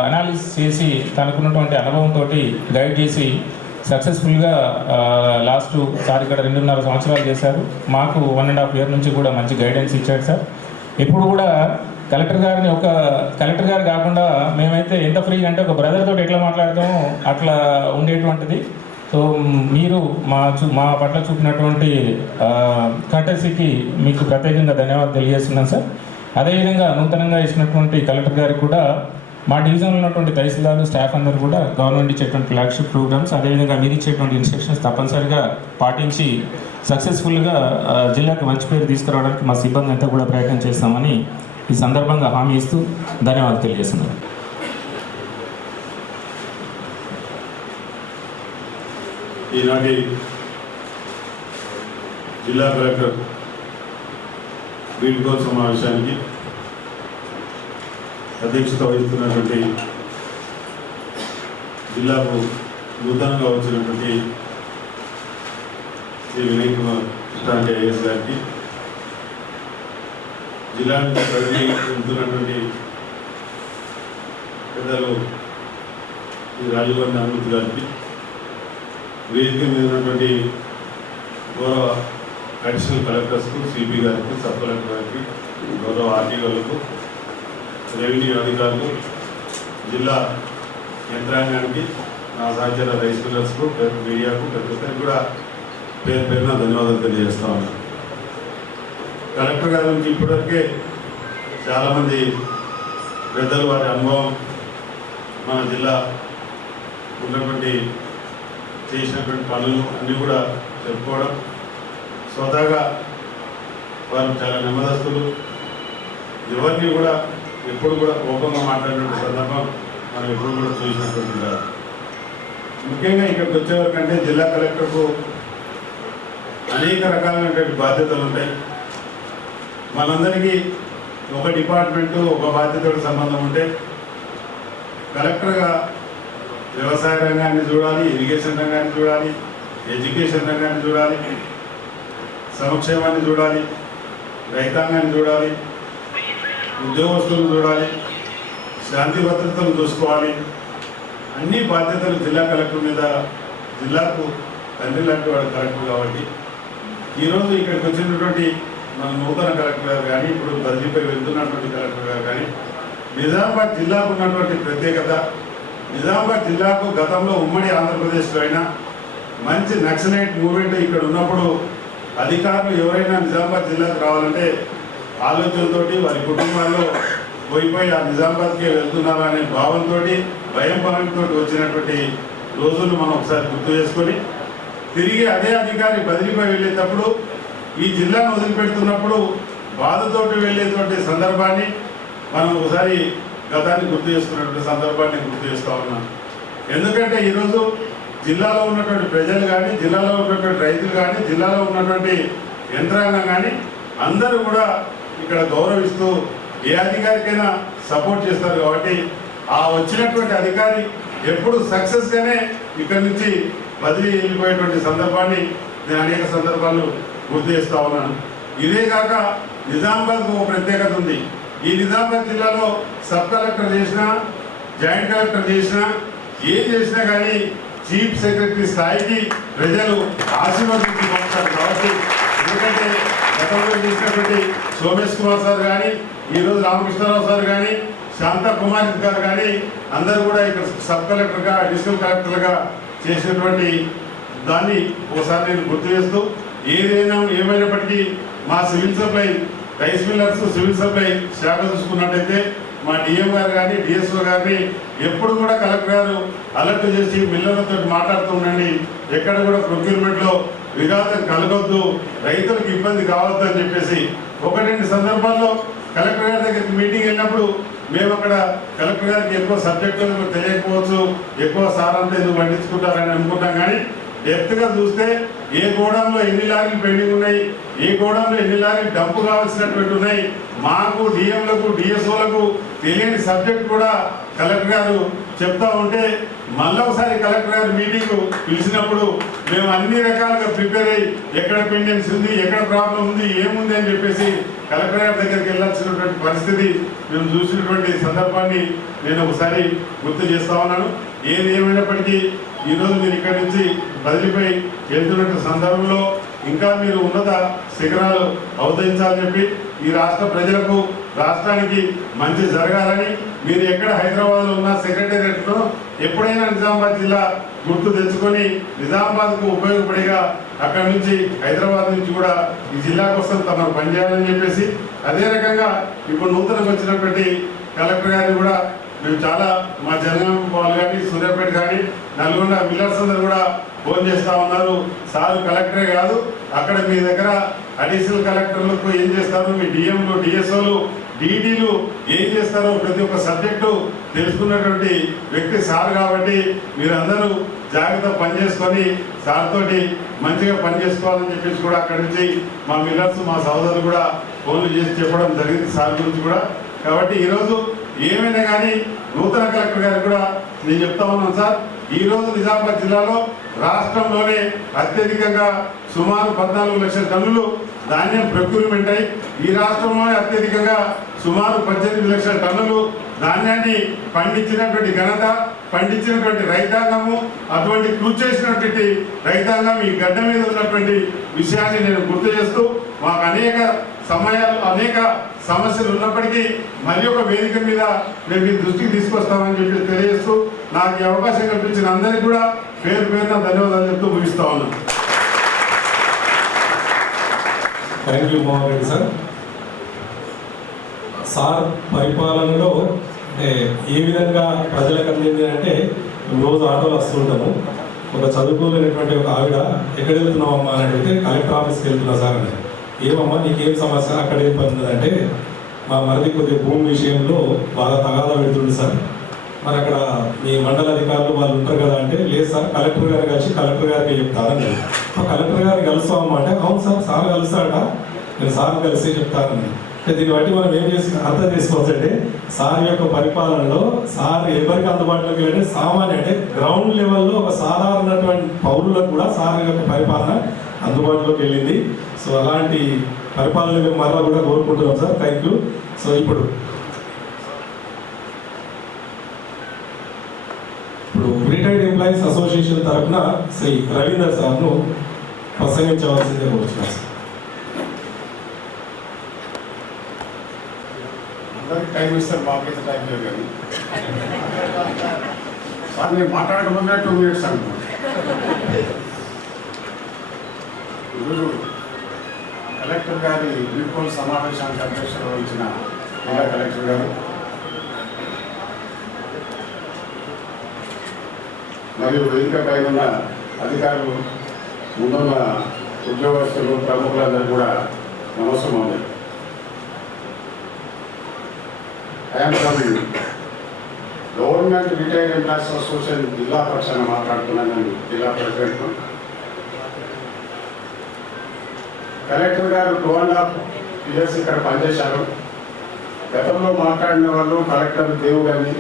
అనాలిసిస్ చేసి తనకున్నటువంటి అనుభవంతో గైడ్ చేసి సక్సెస్ఫుల్గా లాస్ట్ సార్ ఇక్కడ 2.5 సంవత్సరాలు చేశారు. మాకు 1.5 year నుంచి కూడా మంచి గైడెన్స్ ఇచ్చాడు సార్. ఎప్పుడు కూడా కలెక్టర్ గారు కాకుండా మేమైతే ఎంత ఫ్రీగా అంటే ఒక బ్రదర్ తోటి ఎట్లా మాట్లాడతామో అట్లా ఉండేటువంటిది. సో మీరు మా పట్ల చూపినటువంటి కర్టసీకి మీకు ప్రత్యేకంగా ధన్యవాదాలు తెలియజేస్తున్నాను సార్. అదేవిధంగా నూతనంగా ఇచ్చినటువంటి కలెక్టర్ గారికి కూడా మా డివిజన్లో ఉన్నటువంటి తహసీల్దార్లు స్టాఫ్ అందరూ కూడా గవర్నమెంట్ ఇచ్చేటువంటి ఫ్లాగ్షిప్ ప్రోగ్రామ్స్ అదేవిధంగా మీరు ఇచ్చేటువంటి ఇన్స్ట్రక్షన్స్ తప్పనిసరిగా పాటించి సక్సెస్ఫుల్గా జిల్లాకు మంచి పేరు తీసుకురావడానికి మా సిబ్బంది అంతా కూడా ప్రయత్నం చేస్తామని ఈ సందర్భంగా హామీ ఇస్తూ ధన్యవాదాలు తెలియజేస్తున్నాను. ఈనాటి జిల్లా కలెక్టర్ వీడ్కోలు సమావేశానికి అధ్యక్షత వహిస్తున్నటువంటి జిల్లాకు నూతనంగా వచ్చినటువంటి శ్రీ వినయ్ కుమార్ కృష్ణారెడ్డి ఐఏఎస్ గారికి, జిల్లా నుంచి ప్రజలు వెళ్తున్నటువంటి పెద్దలు శ్రీ రాజీవ్ గాంధీ అమృత్ గారికి, వేదిక మీద ఉన్నటువంటి గౌరవ అడిషనల్ కలెక్టర్స్కు, సిపి గారికి, సబ్ కలెక్టర్ గారికి, గౌరవ ఆర్టీఓలకు, రెవెన్యూ అధికారులు, జిల్లా యంత్రాంగానికి, నా సహచర రైస్ మిల్లర్స్కు, మీడియాకు, ప్రతి ఒక్కరికి కూడా పేరు పేరున ధన్యవాదాలు తెలియజేస్తా ఉన్నాను. కలెక్టర్ గారి నుంచి ఇప్పటివరకే చాలామంది పెద్దలు వారి అనుభవం, మన జిల్లా ఉన్నటువంటి చేసినటువంటి పనులు అన్నీ కూడా చెప్పుకోవడం, స్వతహాగా వారు చాలా నెమ్మదస్తులు, ఎవరిని కూడా ఎప్పుడు కూడా కోపంగా మాట్లాడినటువంటి సందర్భం మనం ఎప్పుడు కూడా చూసినటువంటి కాదు. ముఖ్యంగా ఇక్కడికి వచ్చేవరకంటే జిల్లా కలెక్టర్కు అనేక రకాలైనటువంటి బాధ్యతలు ఉంటాయి. మనందరికీ ఒక డిపార్ట్మెంటు ఒక బాధ్యతకు సంబంధం ఉంటే కలెక్టర్గా వ్యవసాయ రంగాన్ని చూడాలి, ఇరిగేషన్ రంగాన్ని చూడాలి, ఎడ్యుకేషన్ రంగాన్ని చూడాలి, సంక్షేమాన్ని చూడాలి, రైతాంగాన్ని చూడాలి, ఉద్యోగస్తులను చూడాలి, శాంతి భద్రతలు చూసుకోవాలి. అన్ని బాధ్యతలు జిల్లా కలెక్టర్ మీద, జిల్లాకు తండ్రి లాంటి వాడు కలెక్టర్ కాబట్టి ఈరోజు ఇక్కడికి వచ్చినటువంటి మన నూతన కలెక్టర్ గారు కానీ, ఇప్పుడు బదిలీపై వెళ్తున్నటువంటి కలెక్టర్ గారు కానీ, నిజామాబాద్ జిల్లాకు ఉన్నటువంటి ప్రత్యేకత, నిజామాబాద్ జిల్లాకు గతంలో ఉమ్మడి ఆంధ్రప్రదేశ్లో అయినా మంచి నక్సలైట్ మూవ్మెంట్ ఇక్కడ ఉన్నప్పుడు అధికారులు ఎవరైనా నిజామాబాద్ జిల్లాకు రావాలంటే ఆలోచనతో వారి కుటుంబాల్లో పోయిపోయి ఆ నిజామాబాద్కే వెళ్తున్నారా అనే భావంతో, భయంతో వచ్చినటువంటి రోజులు మనం ఒకసారి గుర్తు చేసుకొని తిరిగి అదే అధికారి బదిలీపై వెళ్ళేటప్పుడు ఈ జిల్లాను వదిలిపెడుతున్నప్పుడు బాధతోటి వెళ్ళేటువంటి సందర్భాన్ని మనం ఒకసారి గతాన్ని గుర్తు చేసుకున్నటువంటి సందర్భాన్ని గుర్తు చేస్తూ ఉన్నాం. ఎందుకంటే ఈరోజు జిల్లాలో ఉన్నటువంటి ప్రజలు కానీ, జిల్లాలో ఉన్నటువంటి రైతులు కానీ, జిల్లాలో ఉన్నటువంటి యంత్రాంగం కానీ అందరూ కూడా ఇక్కడ గౌరవిస్తూ ఏ అధికారికైనా సపోర్ట్ చేస్తారు. కాబట్టి ఆ వచ్చినటువంటి అధికారి ఎప్పుడు సక్సెస్గానే ఇక్కడి నుంచి బదిలీ వెళ్ళిపోయేటువంటి సందర్భాన్ని నేను అనేక సందర్భాలు గుర్తు చేస్తూ ఉన్నాను. ఇదే కాక నిజామాబాద్కు ఒక ప్రత్యేకత ఉంది. ఈ నిజామాబాద్ జిల్లాలో సబ్ కలెక్టర్ చేసినా, జాయింట్ కలెక్టర్ చేసినా, ఏం చేసినా కానీ చీఫ్ సెక్రటరీ స్థాయికి ప్రజలు ఆశీర్వదించి పంపుతారు. కాబట్టి ఎందుకంటే గతంలో చేసినటువంటి సోమేష్ కుమార్ సార్ కానీ, ఈరోజు రామకృష్ణారావు సార్ కానీ, శాంతా కుమార్ గారు కానీ అందరూ కూడా ఇక్కడ సబ్ కలెక్టర్గా, అడిషనల్ కలెక్టర్గా చేసినటువంటి దాన్ని ఒకసారి నేను గుర్తు చేస్తూ, ఏమైనప్పటికీ మా civil supply rice millers, civil supply శాఖ చూసుకున్నట్టయితే మా డిఎం గారు కానీ, డిఎస్ఓ గారిని ఎప్పుడు కూడా కలెక్టర్ గారు అలర్ట్ చేసి మిల్లర్లతో మాట్లాడుతూ ఉండండి, ఎక్కడ కూడా ప్రొక్యూర్మెంట్లో విఘాతం కలగొద్దు, రైతులకు ఇబ్బంది కావద్దు అని చెప్పేసి. 1-2 సందర్భాల్లో కలెక్టర్ గారి దగ్గరికి మీటింగ్ వెళ్ళినప్పుడు మేము అక్కడ కలెక్టర్ గారికి ఎక్కువ సబ్జెక్టులు తెలియకపోవచ్చు, ఎక్కువ సారాంతా ఎందుకు పండించుకుంటారని అనుకుంటాం. కానీ డెప్త్గా చూస్తే ఏ గోడంలో ఎన్ని లారీలు పెండింగ్ ఉన్నాయి, ఏ గోడంలో ఎన్ని లారీలు డంపు కావాల్సినటువంటి ఉన్నాయి, మాకు డిఎంలకు, డిఎస్ఓలకు తెలియని సబ్జెక్ట్ కూడా కలెక్టర్ గారు చెప్తా ఉంటే మళ్ళీ ఒకసారి కలెక్టర్ గారు మీటింగ్ పిలిచినప్పుడు మేము అన్ని రకాలుగా ప్రిపేర్ అయ్యి ఎక్కడ పెండెన్స్ ఉంది, ఎక్కడ ప్రాబ్లం ఉంది, ఏముంది అని చెప్పేసి కలెక్టర్ గారి దగ్గరికి వెళ్ళాల్సినటువంటి పరిస్థితి మేము చూసినటువంటి సందర్భాన్ని నేను ఒకసారి గుర్తు చేస్తా ఉన్నాను. ఏది ఏమైనప్పటికీ ఈరోజు మీరు ఇక్కడి నుంచి బదిలీపై వెళ్తున్న సందర్భంలో ఇంకా మీరు ఉన్నత శిఖరాలు అవతరించాలని చెప్పి ఈ రాష్ట్ర ప్రజలకు, రాష్ట్రానికి మంచి జరగాలని మీరు ఎక్కడ హైదరాబాద్లో ఉన్న సెక్రటేరియట్లో ఎప్పుడైనా నిజామాబాద్ జిల్లా గుర్తు తెచ్చుకొని నిజామాబాద్కు ఉపయోగపడేగా అక్కడి నుంచి హైదరాబాద్ నుంచి కూడా ఈ జిల్లా కోసం తమరు పనిచేయాలని చెప్పేసి, అదే రకంగా ఇప్పుడు నూతనంగా వచ్చినటువంటి కలెక్టర్ గారిని కూడా మేము చాలా మా జనగాం వాళ్ళు కానీ, సూర్యాపేట కానీ, నల్గొండ మిల్లర్స్ అందరూ కూడా ఫోన్ చేస్తూ ఉన్నారు. సార్ కలెక్టరే కాదు, అక్కడ మీ దగ్గర అడిషనల్ కలెక్టర్లకు ఏం చేస్తారు, మీ డిఎంలు, డిఎస్ఓలు, డీడీలు ఏం చేస్తారో ప్రతి ఒక్క సబ్జెక్టు తెలుసుకున్నటువంటి వ్యక్తి సార్ కాబట్టి మీరందరూ జాగ్రత్త పనిచేసుకొని సార్ తోటి మంచిగా పనిచేసుకోవాలని చెప్పేసి కూడా అక్కడి నుంచి మా మిల్లర్స్, మా సోదరులు కూడా ఫోన్లు చేసి చెప్పడం జరిగింది సార్ గురించి కూడా. కాబట్టి ఈరోజు ఏమైనా కానీ నూతన కలెక్టర్ గారికి కూడా నేను చెప్తా ఉన్నాను సార్, ఈరోజు నిజామాబాద్ జిల్లాలో రాష్ట్రంలోనే అత్యధికంగా సుమారు 14 లక్షల టన్నులు ధాన్యం ప్రొక్యూర్మెంట్ అయి ఈ రాష్ట్రంలోనే అత్యధికంగా సుమారు 18 లక్షల టన్నులు ధాన్యాన్ని పండించినటువంటి ఘనత, పండించినటువంటి రైతాంగము, అటువంటి కృషి చేసినటువంటి రైతాంగం ఈ గడ్డ మీద ఉన్నటువంటి విషయాన్ని నేను గుర్తు చేస్తూ, మాకు అనేక సమస్యలు ఉన్నప్పటికీ మరి ఒక వేదిక మీద మేము మీ దృష్టికి తీసుకొస్తామని చెప్పి తెలియజేస్తూ, నాకు ఈ అవకాశం కల్పించిన అందరికీ కూడా పేరు పేరున ధన్యవాదాలు చెప్తూ ముగిస్తా ఉన్నాను. Thank you Mohan Reddy sir. Sir పరిపాలనలో అంటే ఏ విధంగా ప్రజలకు అందింది అంటే, రోజు ఆటోలు వస్తుంటాము, ఒక చదువుకోలేనటువంటి ఒక ఆవిడ ఎక్కడ వెళ్తున్నామమ్మా అని అడిగితే కలెక్టర్ ఆఫీస్కి వెళ్తున్నా సార్ అని. ఏమమ్మా నీకేం సమస్య, అక్కడ ఏం పని ఉందంటే మా మరిది కొద్దిగా భూమి విషయంలో బాగా తగాదా పెడుతుంది సార్, మరి అక్కడ మీ మండల అధికారులు వాళ్ళు ఉంటారు కదా అంటే, లేదు సార్ కలెక్టర్ గారు కలిసి కలెక్టర్ గారికి చెప్తారని. కలెక్టర్ గారిని కలుస్తామమ్మా అంటే, అవును సార్ సార్ కలుస్తాడట, నేను సార్ కలిసి చెప్తానని. అంటే దీన్ని బట్టి మనం ఏం చేసి అర్థం చేసుకోవచ్చు అంటే, సార్ యొక్క పరిపాలనలో సార్ ఎవరికి అందుబాటులోకి వెళ్ళి సామాన్య అంటే గ్రౌండ్ లెవెల్లో ఒక సాధారణటువంటి పౌరులకు కూడా సార్ యొక్క పరిపాలన అందుబాటులోకి వెళ్ళింది. సో అలాంటి పరిపాలన మేము మళ్ళా కూడా కోరుకుంటున్నాం సార్. Thank you. సో ఇప్పుడు రిటైర్డ్ ఎంప్లాయీస్ అసోసియేషన్ తరఫున శ్రీ రవీందర్ సార్ను ప్రసంగించవలసిందే కోరుతున్నాం సార్. అందరికి టైం ఇస్తారు, మాకైతే టైం లేదు కానీ సార్ నేను మాట్లాడకముందే 2 minutes అనుకోండి. ఈరోజు కలెక్టర్ గారి వీడ్కోలు సమావేశానికి అధ్యక్షత వహించిన జిల్లా కలెక్టర్ గారు మరియు వేదికపై ఉన్న అధికారులు, ముందున్న ఉద్యోగస్తులు, ప్రముఖులందరూ కూడా నమస్కారం ఉంది. గవర్నమెంట్ రిటైర్డ్ ఎంప్లాయీస్ అసోసియేషన్ జిల్లా పక్షాన మాట్లాడుతున్నాను. నేను జిల్లా ప్రెసిడెంట్. కలెక్టర్ గారు 2.5 years ఇక్కడ పనిచేశారు. గతంలో మాట్లాడిన వాళ్ళు కలెక్టర్ దేవు కానీ,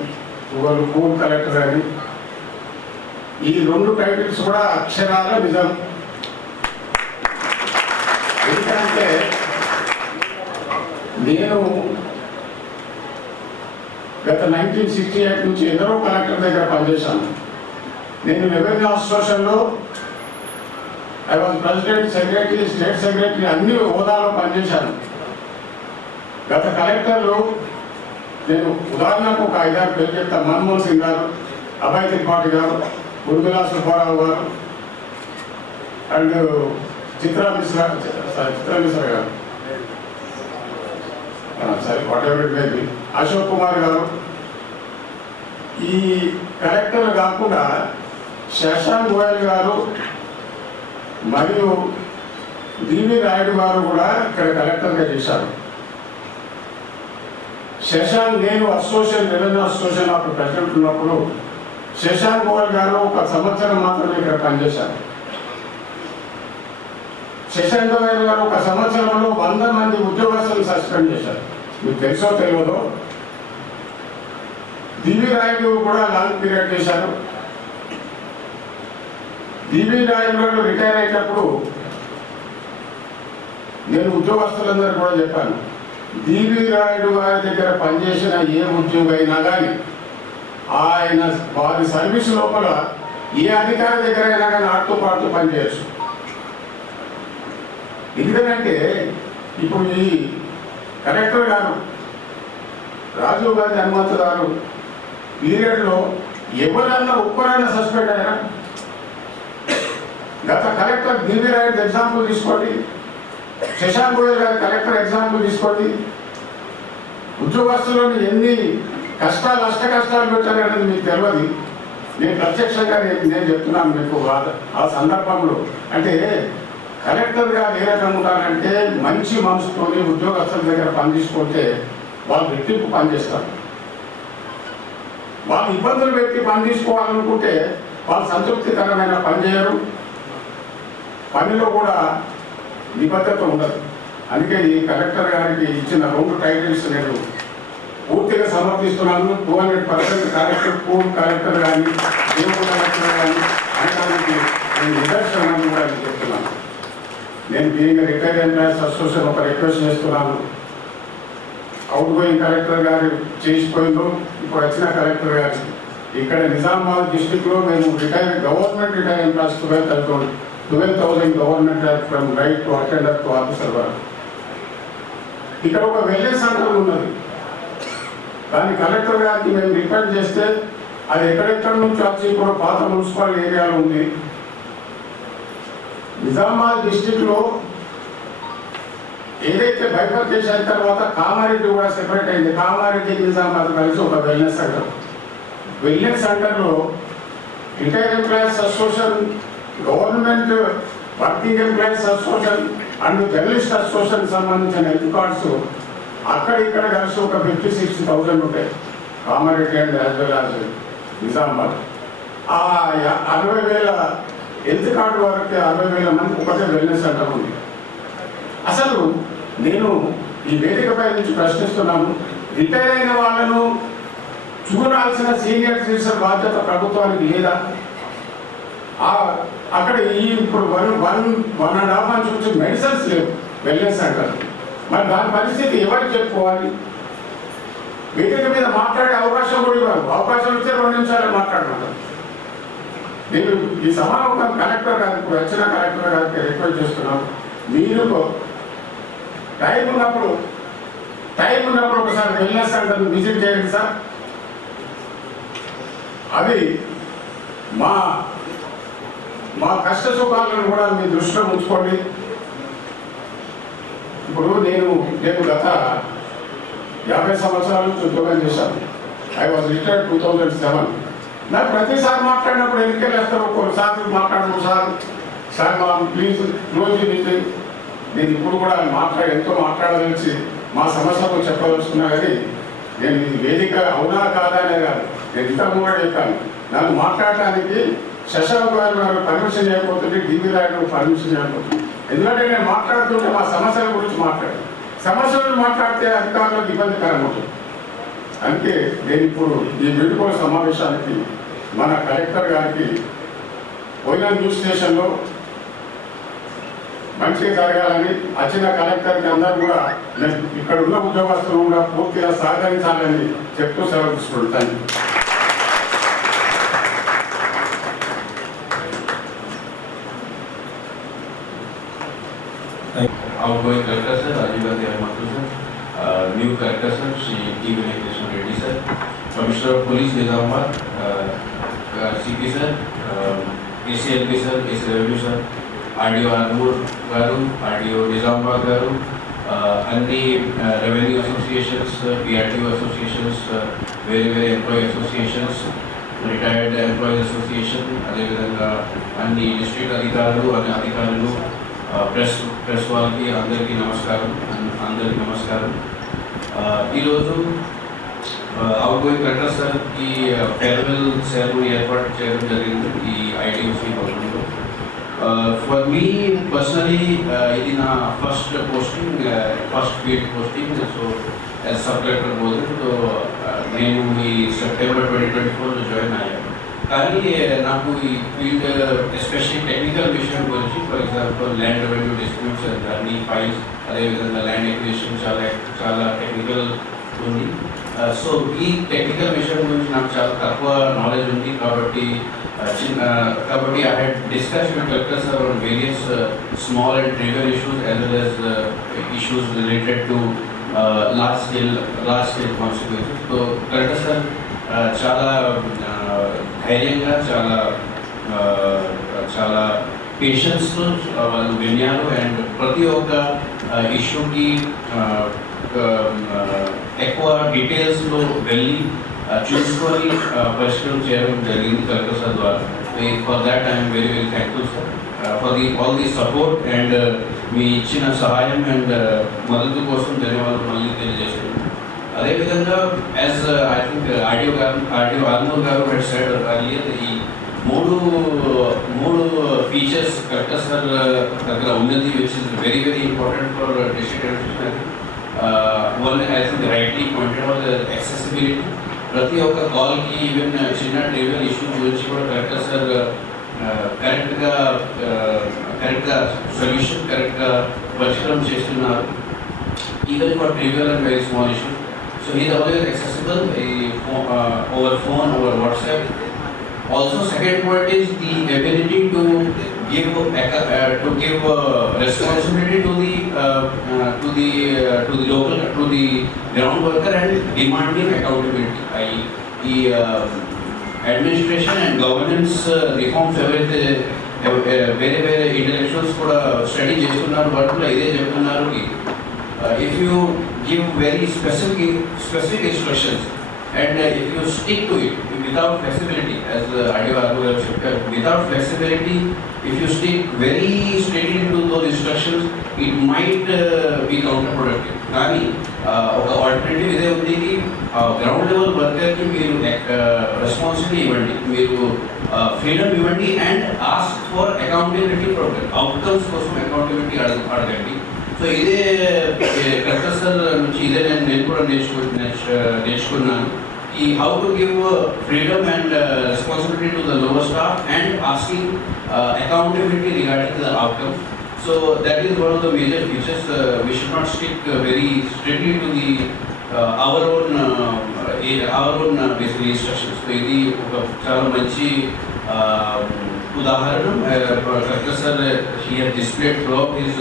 ఒకరు కూల్ కలెక్టర్ కానీ, ఈ 2 టైటిల్స్ కూడా అక్షరాల నిజం. ఎందుకంటే నేను గత 1968 నుంచి ఎందరో కలెక్టర్ దగ్గర పనిచేశాను. నేను రెవెన్యూ అసోసియేషన్లో I was president, secretary, state secretary అన్ని హోదాలో పనిచేశాను. గత కలెక్టర్లు నేను ఉదాహరణకు ఒక 5-6 పేరు చెప్తాను. మన్మోహన్ సింగ్ గారు, అభయ్ త్రిపాఠి గారు, ఉర్మిళా సుబ్బారావు గారు అండ్ చిత్రా మిశ్రా గారు, సరే what ever it may be, Ashok Kumar గారు. ఈ కలెక్టర్లు కాకుండా శశాంక్ గోయల్ గారు మరియు డివి రాయుడు గారు కూడా ఇక్కడ కలెక్టర్గా చేశారు. శశాంక్, నేను అసోసియేషన్ రెవెన్యూ అసోసియేషన్ అప్పుడు ప్రెసిడెంట్ ఉన్నప్పుడు శశాంక్ గోయల్ గారు 1 సంవత్సరం మాత్రమే ఇక్కడ పనిచేశారు. శశాంక్ గోయల్ గారు 1 సంవత్సరంలో 100 మంది ఉద్యోగస్తులను సస్పెండ్ చేశారు. మీకు తెలుసో తెలియదో. డివి రాయుడు కూడా లాంగ్ పీరియడ్ చేశారు. డివి రాయుడు గారు రిటైర్ అయ్యేటప్పుడు నేను ఉద్యోగస్తులందరూ కూడా చెప్పాను, డివి రాయుడు గారి దగ్గర పనిచేసిన ఏ ఉద్యోగం అయినా కానీ ఆయన వారి సర్వీస్ లోపల ఏ అధికారి దగ్గర అయినా కానీ ఆడుతూ పాడుతూ పనిచేయచ్చు. ఎందుకంటే ఇప్పుడు ఈ కలెక్టర్ గారు రాజీవ్ గాంధీ హనుమంతు గారు పీరియడ్లో ఎవరన్నా ఒక్కరైనా సస్పెండ్ అయ్యారా? గత కలెక్టర్ డివి రాయుడు ఎగ్జాంపుల్ తీసుకోండి, శశాంక్ గోయల్ గారి కలెక్టర్ ఎగ్జాంపుల్ తీసుకోండి. ఉద్యోగస్తులను ఎన్ని కష్టాలు అష్ట కష్టాలు పెట్టారనేది మీకు తెలియదు. నేను ప్రత్యక్షంగా నేను చెప్తున్నాను మీకు. ఆ సందర్భంలో అంటే కలెక్టర్ గారు ఏ రకంగా ఉండాలంటే మంచి మనసుతోని ఉద్యోగస్తుల దగ్గర పని తీసుకుంటే వాళ్ళు రెట్టింపు పనిచేస్తారు. వాళ్ళు ఇబ్బందులు పెట్టి పని తీసుకోవాలనుకుంటే వాళ్ళు సంతృప్తికరమైన పని చేయరు, పనిలో కూడా నిబద్ధత ఉండదు. అందుకే ఈ కలెక్టర్ గారికి ఇచ్చిన 2 టైటిల్స్ నేను పూర్తిగా సమర్థిస్తున్నాను. 200% కలెక్టర్ పూల్ కలెక్టర్ కానీ దేవుడు కలెక్టర్ కానీ అనడానికి నేను నిదర్శనాన్ని కూడా చెప్తున్నాను. నేను బీయింగ్ రిటైర్డ్ ఎంప్లాయీస్ అసోసియేషన్ ఒక రిక్వెస్ట్ చేస్తున్నాను. అవుట్ గోయింగ్ కలెక్టర్ గారు చేసిపోయిందో ఇప్పుడు వచ్చిన కలెక్టర్ గారు ఇక్కడ నిజామాబాద్ డిస్టిక్లో మేము government retired employees 12,000 government from right to attender to officer వరకు. ఇక్కడ ఒక వెల్నెస్ సెంటర్ ఉన్నది. దాన్ని కలెక్టర్ గారికి మేము రిక్వెస్ట్ చేస్తే అది ఎక్కడెక్కడ నుంచి వచ్చి ఇప్పుడు పాత మున్సిపల్ ఏరియాలో ఉంది. నిజామాబాద్ డిస్టిక్లో ఏదైతే బైఫర్కేషన్ అయిన తర్వాత కామారెడ్డి కూడా సెపరేట్ అయింది. కామారెడ్డి నిజామాబాద్ కలిసి ఒక వెల్నెస్ సెంటర్. వెల్నెస్ సెంటర్లో retired employees association, government working employees association and journalist association సంబంధించిన హెల్త్ కార్డ్స్ అక్కడ ఇక్కడ కలిసి ఒక 50,000-60,000 ఉంటాయి Kamareddy and as well as Nizamabad. ఆ 60,000 హెల్త్ కార్డు వరకు 60,000 మంది ఒకటే వెల్నెస్ సెంటర్ ఉంది. అసలు నేను ఈ వేదికపై నుంచి ప్రశ్నిస్తున్నాను, రిటైర్ అయిన వాళ్ళను చూడాల్సిన సీనియర్ సిటిజన్ బాధ్యత ప్రభుత్వానికి లేదా? అక్కడ ఇప్పుడు 1.5 మంత్స్ నుంచి మెడిసిన్స్ లేవు వెల్నెస్ సెంటర్. మరి దాని పరిస్థితి ఎవరికి చెప్పుకోవాలి? వేదిక మీద మాట్లాడే అవకాశం కూడా ఇవ్వాలి. అవకాశం ఇచ్చే 2 నిమిషాలు మాట్లాడమంటారు. నేను ఈ సమావేశం కలెక్టర్ గారికి, ఇప్పుడు వచ్చిన కలెక్టర్ గారికి రిక్వెస్ట్ చేస్తున్నాను, మీరు టైం ఉన్నప్పుడు ఒకసారి వెల్నెస్ సెంటర్ని విజిట్ చేయండి సార్. అది మా కష్ట సుఖాలను కూడా మీ దృష్టిలో ఉంచుకోండి. ఇప్పుడు నేను గత 50 సంవత్సరాల నుంచి ఉద్యోగం చేశాను. I was retired 2007. నాకు ప్రతిసారి మాట్లాడినప్పుడు ఎన్నికలు వేస్తారు, కొన్నిసార్లు మాట్లాడము సార్ మా ప్లీజ్ క్లోజ్ మీటింగ్. నేను ఇప్పుడు కూడా ఎంతో మాట్లాడదలిచి మా సమస్యలు చెప్పదలుచుకున్నా కానీ నేను ఇది వేదిక అవునా కాదా అనే కాదు. నేను ఇంతకు కూడా చెప్పాను, నన్ను మాట్లాడటానికి శశాంక్ గారు పర్మిషన్ చేయకపోతుంది, డివి రాయుడు పర్మిషన్ చేయకపోతుంది. ఎందుకంటే నేను మాట్లాడుతుంటే మా సమస్యల గురించి సమస్యలను మాట్లాడితే అధికారులకు ఇబ్బందికరంగా ఉంటుంది. అందుకే నేను ఇప్పుడు ఈ వేడుకల సమావేశానికి మన కలెక్టర్ గారికి పోయిన న్యూస్ స్టేషన్లో మంచిగా జరగాలని వచ్చిన కలెక్టర్కి అందరూ కూడా ఇక్కడ ఉన్న ఉద్యోగస్తులు కూడా పూర్తిగా సహకరించాలని చెప్తూ సెలవు తీసుకుంటాను. Outgoing Collector Sir, Rajiv Gandhi Hనుమంతు Sir, new Collector Sir, Shri T. Vinay Krishna Reddy Sir, Commissioner of Police Nizamabad, CP Sir, ACLP Sir, AC Revenue Sir, RDO Armoor Garu, RDO Nizamabad Garu, అన్ని రెవెన్యూ అసోసియేషన్స్, PRTO అసోసియేషన్స్, వేరే employee associations, retired employees association, అదేవిధంగా అన్ని డిస్ట్రిక్ట్ అధికారులు, ప్రెస్ వాళ్ళకి అందరికీ నమస్కారం. ఈరోజు అవుట్గోయింగ్ కలెక్టర్ సార్కి ఫేర్వెల్ సెరమనీ ఏర్పాటు చేయడం జరిగింది ఈ ITOC భవనంలో. ఫర్ మీ పర్సనలీ ఇది నా first field posting. So as sub collector బోధింగ్. సో నేను ఈ సెప్టెంబర్ 2024లో జాయిన్ అయ్యాను. కానీ నాకు ఈ ఫీల్డ్ ఎస్పెషల్లీ టెక్నికల్ విషయం గురించి, for example land revenue disputes and అన్ని ఫైల్స్, అదేవిధంగా ల్యాండ్ ఎక్విజిషన్ చాలా టెక్నికల్ ఉంది. సో ఈ టెక్నికల్ విషయం గురించి నాకు చాలా తక్కువ నాలెడ్జ్ ఉంది. కాబట్టి I had discussed with Dr. Sir on various small and trivial issues as well as issues related to large scale consequences. So Dr. Sir చాలా ధైర్యంగా చాలా పేషెన్స్తో వాళ్ళు విన్నారు అండ్ ప్రతి ఒక్క ఇష్యూకి ఎక్కువ డీటెయిల్స్లో వెళ్ళి చూసుకొని పరిష్కారం చేయడం జరిగింది కలెక్టర్ సార్ ద్వారా. For that I'm very very thankful sir for all the support and మీ ఇచ్చిన సహాయం అండ్ మద్దతు కోసం ధన్యవాదాలు మళ్ళీ తెలియజేస్తున్నాను. అదేవిధంగా as I think RDO Armoor గారు హెడ్ సైడ్ అర్లియర్ ఈ మూడు ఫీచర్స్ కలెక్టర్ సార్ దగ్గర ఉన్నది which is very very important for district administration. One I think rightly pointed out accessibility. ప్రతి ఒక్క కాల్కి ఈవెన్ చిన్న ట్రివియల్ ఇష్యూస్ గురించి కూడా కలెక్టర్ సార్ కరెక్ట్గా సొల్యూషన్ కరెక్ట్గా పరిష్కారం చేస్తున్నారు, even for trivial and very small issues. So is always accessible over phone, over WhatsApp. Also, second point is the ability to give responsibility to the local, to the ground worker and demanding accountability. The administration and governance reforms ఎవరైతే వేరే ఇంటలెక్చువల్స్ కూడా స్టడీ చేస్తున్నారు వాటిలో ఇదే చెప్తున్నారు. If you give very specific instructions and if you stick to it without flexibility, as RDO said, without flexibility, if you stick very strictly to those instructions, it might be counterproductive. కానీ ఒక ఆల్టర్నేటివ్ ఇదే ఉంది, గ్రౌండ్ లెవెల్ వర్కర్కి మీరు రెస్పాన్సిబిలిటీ ఇవ్వండి, మీరు ఫ్రీడమ్ ఇవ్వండి and ask for accountability for outcomes కోసం అకౌంటబిలిటీ అడగండి. సో ఇదే కలెక్టర్ సార్ నుంచి ఇదే నేను కూడా నేర్చుకున్నాను. ఈ how to give freedom and responsibility to the lower staff and asking accountability regarding the outcome. So that is one of the major features. We should not stick very strictly to the our own basically instructions. So ఇది ఒక చాలా మంచి ఉదాహరణ. Dr. Sir, he has displayed throughout his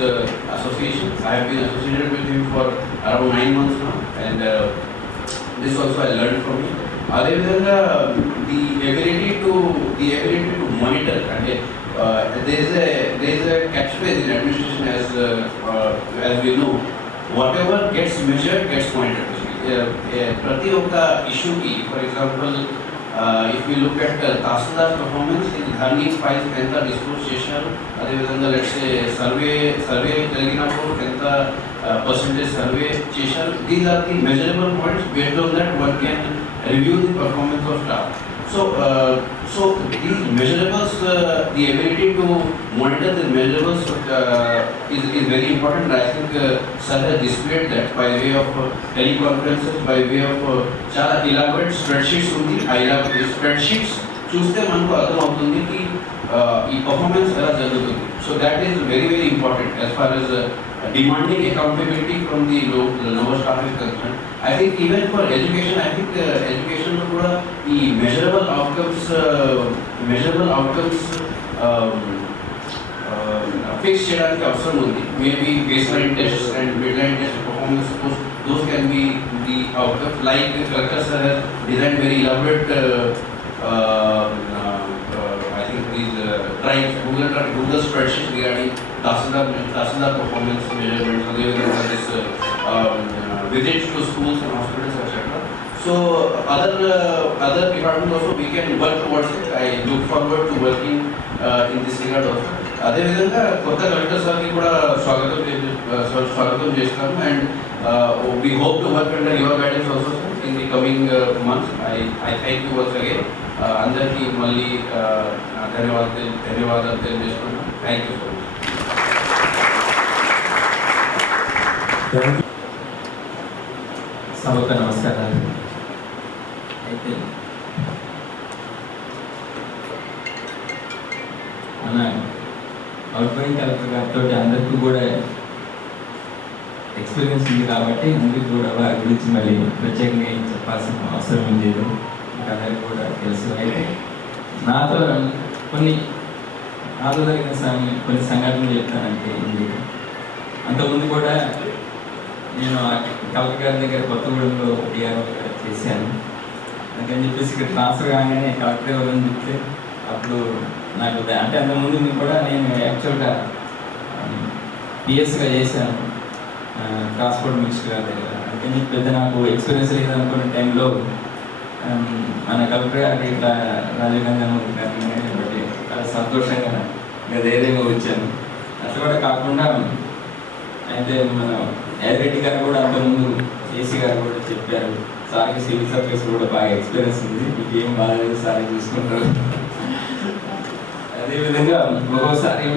association. I have been associated with him for around 9 months now, and this also I learned from him. అదేవిధంగా the ability to monitor. అంటే there is a catchphrase in administration as we know, whatever gets measured gets monitored. ప్రతి ఒక్క ఇష్యూకి, for example if we look at tahsildar performance, Dharani files ఎంత డిస్పోజ్ చేశారు, అదేవిధంగా లెట్స్ సర్వే జరిగినప్పుడు ఎంత పర్సెంటేజ్ సర్వే చేశారు. These are the measurable points. Based on that one can review the performance of staff. So these measurables, the ability to monitor the measurables is very important. I think Sir has displayed that by way of teleconferences, by way of చాలా elaborate spreadsheets ఉంది. elaborate spreadsheets చూస్తే మనకు అర్థమవుతుంది కి ఈ పర్ఫార్మెన్స్ ఎలా జరుగుతుంది. So that is very very important as far as demanding accountability from the lower staff is concerned. I think even for education, education lo kuda ee measurable outcomes fix cheyadaniki avasaram undi. Maybe baseline tests and midline test performance post, those can be the outcomes. Like Dr. Sir has designed very elaborate I think these drives, Google spreadsheets regarding Tahsildar performance measurements, this visits to schools and hospitals, etc. So other departments also we can work towards it. I look forward to working in this regard also. అదేవిధంగా కొత్త కలెక్టర్ సార్కి కూడా స్వాగతం చేస్తాను and we hope to work under your guidance also in the coming months. I thank you once again. అందరికీ మళ్ళీ ధన్యవాదాలు తెలియజేస్తున్నాను. Thank you so much. సభకు నమస్కారాలు. మన అవుట్గోయింగ్ కలెక్టర్ గారితో అందరికీ కూడా ఎక్స్పీరియన్స్ ఉంది కాబట్టి అందరికీ కూడా వారి గురించి మళ్ళీ ప్రత్యేకంగా ఏం చెప్పాల్సిన అవసరం లేదు, మీకు అందరికీ కూడా తెలుసు. అయితే నాతో జరిగిన కొన్ని సంఘటనలు చెప్తానంటే అంతకుముందు కూడా నేను కలెక్టర్ గారి దగ్గర కొత్తగూడెంలో డిఆర్ఓ చేశాను. అందుకని చెప్పేసి ఇక్కడ ట్రాన్స్ఫర్ కాగానే కలెక్టర్ ఎవరని చెప్తే అప్పుడు నాకు అంటే అంతకుముందు కూడా నేను యాక్చువల్గా పిఎస్గా చేశాను ట్రాన్స్పోర్ట్ మినిస్టర్ గారి దగ్గర. అందుకని చెప్పి నాకు ఎక్స్పీరియన్స్ లేదనుకున్న టైంలో మన కలెక్టర్ గారు ఇట్లా రాజీవ్ గాంధీ గారిని బట్టి చాలా సంతోషంగా ఇంకా ధైర్యంగా వచ్చాను. అట్లా కూడా కాకుండా అయితే మన యాదిరెడ్డి గారు కూడా అంతకుముందు ఏసీ గారు కూడా చెప్పారు, సార్కి సివిల్ సర్వీస్ కూడా బాగా ఎక్స్పీరియన్స్ ఉంది, మీకు ఏం బాగాలేదు సార్ చూసుకుంటారు. అదేవిధంగా ఒక్కోసారి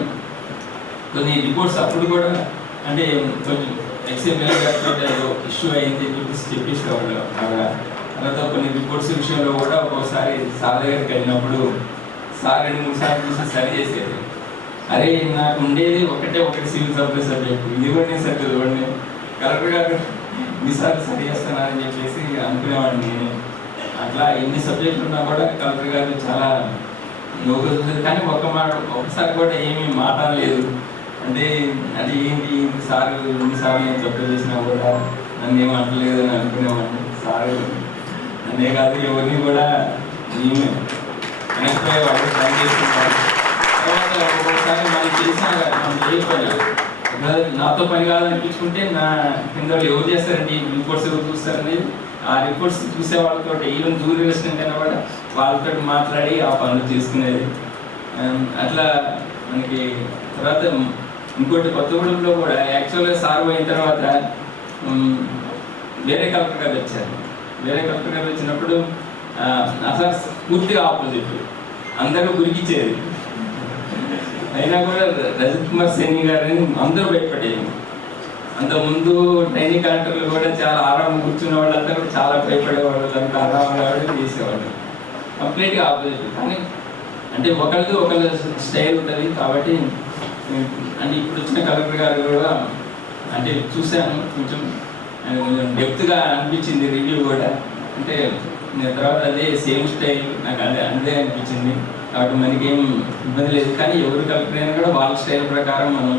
కొన్ని రిపోర్ట్స్ అప్పుడు కూడా అంటే కొంచెం ఎక్స్ఎంఎల్ గారితో ఇష్యూ అయింది చెప్పేసి తర్వాత కొన్ని రిపోర్ట్స్ విషయంలో కూడా ఒక్కోసారి సార్ దగ్గరికి వెళ్ళినప్పుడు సార్ 2-3 సార్లు చూసి సరి చేసేది. అరే నాకు ఉండేది ఒకటి సివిల్ సప్లై సబ్జెక్ట్, ఇది కూడా నేను సరి చదవండి, కలెక్టర్ గారు ఇన్నిసార్లు సరి చేస్తున్నానని చెప్పేసి అనుకునేవాడిని నేను. అట్లా ఎన్ని సబ్జెక్టులు ఉన్నా కూడా కలెక్టర్ గారు చాలా నోగా చూసేది, కానీ ఒకసారి కూడా ఏమీ మాట్లాడలేదు. అంటే అది ఏంటి సార్ ఇన్నిసార్లు నేను తప్పు చేసినా కూడా నన్ను ఏం అంటలేదు అని అనుకునేవాడిని. సార్ నన్నే కాదు ఎవరిని కూడా నేను వెనక్కిపోయేవాడు ట్రై చేస్తున్నాను. తర్వాత ఒక్కొక్కసారి మళ్ళీ చేసినా మనం చేయకపోయినా నాతో పని కాదనిపించుకుంటే నా కింద ఎవరు చేస్తారండి రిపోర్ట్స్ ఎవరు చూస్తారనేది ఆ రిపోర్ట్స్ చూసే వాళ్ళతో ఈవెన్ దూరదర్శనం కన్నా కూడా వాళ్ళతో మాట్లాడి ఆ పనులు చేసుకునేది. అట్లా మనకి తర్వాత ఇంకోటి కొత్తగూడెంలో కూడా యాక్చువల్గా సార్ పోయిన తర్వాత వేరే కలెక్టర్ గారు వచ్చారు. వేరే కలెక్టర్ గారు వచ్చినప్పుడు అసలు పూర్తిగా ఆపోజిట్, అందరూ గురికిచ్చేది. అయినా కూడా రజత్ కుమార్ సేని గారిని అందరూ భయపడేది. అంతకుముందు ట్రైనింగ్ కలెక్టర్లు కూడా చాలా ఆరామం కూర్చున్న వాళ్ళంతా కూడా చాలా భయపడేవాళ్ళు, అంత ఆరామంగా చేసేవాళ్ళు. కంప్లీట్గా ఆపోజిట్. కానీ అంటే ఒకళ్ళ స్టైల్ ఉంటుంది కాబట్టి అంటే ఇప్పుడు వచ్చిన కలెక్టర్ గారు కూడా అంటే చూశాను, కొంచెం డెప్త్గా అనిపించింది రివ్యూ కూడా. అంటే తర్వాత అదే సేమ్ స్టైల్ నాకు అదే అనిపించింది. కాబట్టి మనకి ఏం ఇబ్బంది లేదు. కానీ ఎవరు కలెక్టర్ అయినా కూడా వాళ్ళ స్టైల్ ప్రకారం మనం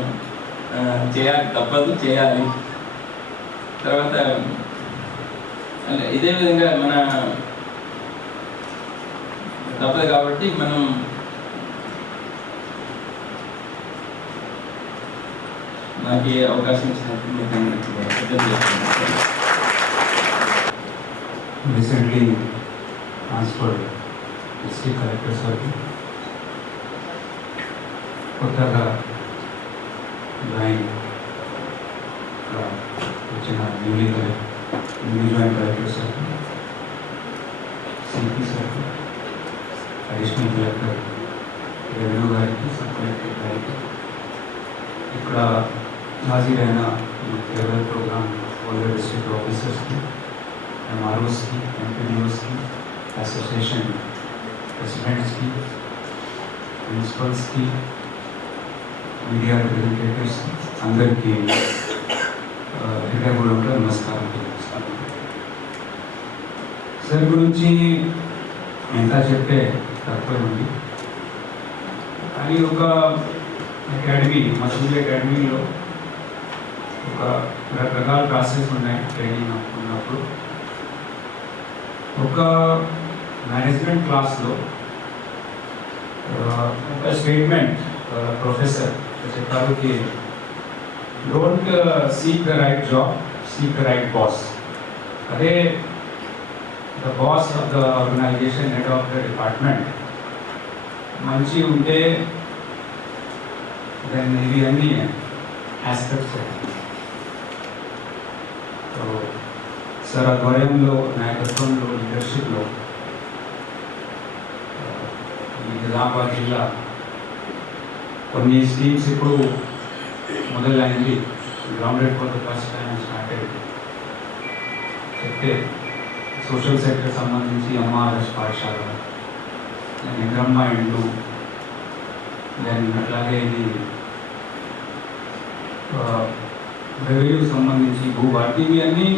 చేయాలి, తప్పదు చేయాలి. తర్వాత ఇదే విధంగా మన తప్పదు కాబట్టి మనం నాకు ఏ అవకాశం ఇచ్చినట్టు recently transferred district collector service. కొత్తగా జాయిన్ వచ్చిన న్యూలీ జాయిన్ కలెక్టర్ సార్కి, సిపి సార్కి, అడిషనల్ కలెక్టర్ రెవెన్యూ గారికి, సబ్ కలెక్టర్ గారికి, ఇక్కడ హాజరైన ఈ ఫేర్వెల్ ప్రోగ్రామ్ ఓల్డర్ డిస్ట్రిక్ట్ ఆఫీసర్స్కి, ఎంఆర్ఓస్కి, ఎంపీడీఓస్కి, అసోసియేషన్ ప్రెసిడెంట్స్కి, ప్రిన్సిపల్స్కి, మీడియా రిప్రజెంటేటివ్స్ అందరికీ హృదయపూర్వక నమస్కారం తెలియజేస్తాను. సార్ గురించి ఎంత చెప్తే తక్కువే ఉంది. కానీ ఒక అకాడమీ, మసూరి అకాడమీలో ఒక రకరకాల క్లాసెస్ ఉన్నాయి. ట్రైనింగ్ ఉన్నప్పుడు ఒక మేనేజ్మెంట్ క్లాస్లో ఒక స్టేట్మెంట్ ప్రొఫెసర్ చెప్పారు కి don't seek the right job, seek the right boss. అదే the boss of the organisation, head of the department మంచి ఉంటే దాన్ని ఇవి అన్ని ఆస్పెక్ట్స్. సో సార్ ఆధ్వర్యంలో, నాయకత్వంలో, లీడర్షిప్లో ఈ నిజామాబాద్ జిల్లా కొన్ని స్కీమ్స్ ఇప్పుడు మొదలైంది. Grounded for the first time started చెప్తే సోషల్ సెక్టర్ సంబంధించి అమ్మారస్ పాఠశాల, ఇంద్రమ్మ ఇండ్లు, దెన్ అట్లాగే ఇది రెవెన్యూ సంబంధించి భూభారతి, ఇవి అన్నీ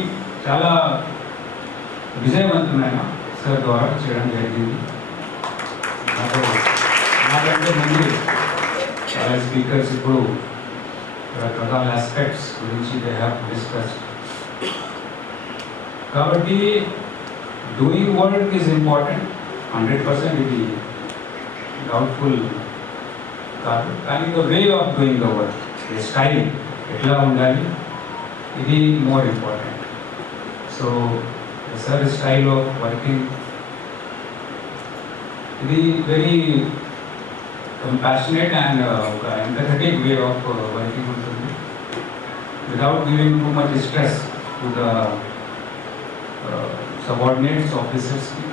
చాలా విజయవంతమైన సార్ ద్వారా చేయడం జరిగింది. నాకంటే ముందు చాలా స్పీకర్స్ ఇప్పుడు రకరకాల ఆస్పెక్ట్స్ గురించి దే హ్యావ్ డిస్కస్డ్. కాబట్టి డూయింగ్ వర్క్ ఈజ్ ఇంపార్టెంట్, 100% ఇది డౌట్ఫుల్ కాదు. కానీ the way of doing the work, style ఎట్లా ఉండాలి, ఇది more important. So sir style of working ఇది వెరీ కంపాషనేట్ అండ్ ఒక ఎంపథెటిక్ వే ఆఫ్ వర్కింగ్ ఉంటుంది, without giving too much stress to the subordinates ఆఫీసర్స్కి.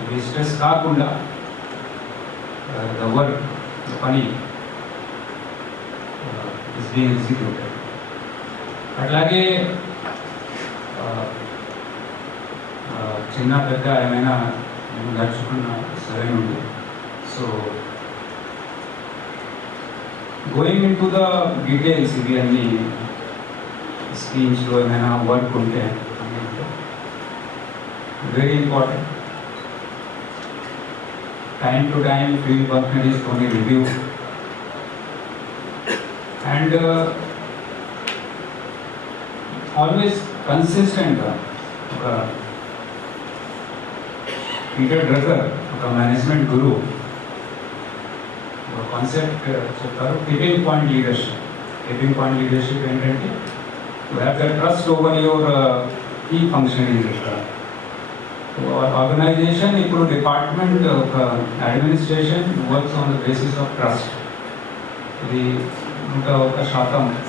ఇది స్ట్రెస్ కాకుండా ద వర్క్, ద పని ఇస్ బీయింగ్ ఎగ్జిక్యూటెడ్. అట్లాగే చిన్న పెద్ద ఏమైనా నడుచుకున్న సరైన ఉంది. So going in to the details, ఇవి అన్ని స్కీమ్స్లో ఏమైనా వర్క్ ఉంటే very important. Time to time field వర్క్నరీస్తోని రివ్యూ అండ్ ఆల్వేస్ కన్సిస్టెంట్గా ఒక పీటర్ డ్రక్కర్, ఒక మేనేజ్మెంట్ గురు, ఒక కాన్సెప్ట్ చెప్తారు, tipping point leadership. Tipping point leadership ఏంటంటే to have the trust over your key functionaries. Organisation ఇప్పుడు డిపార్ట్మెంట్, ఒక administration works on the basis of trust. ఇది 101%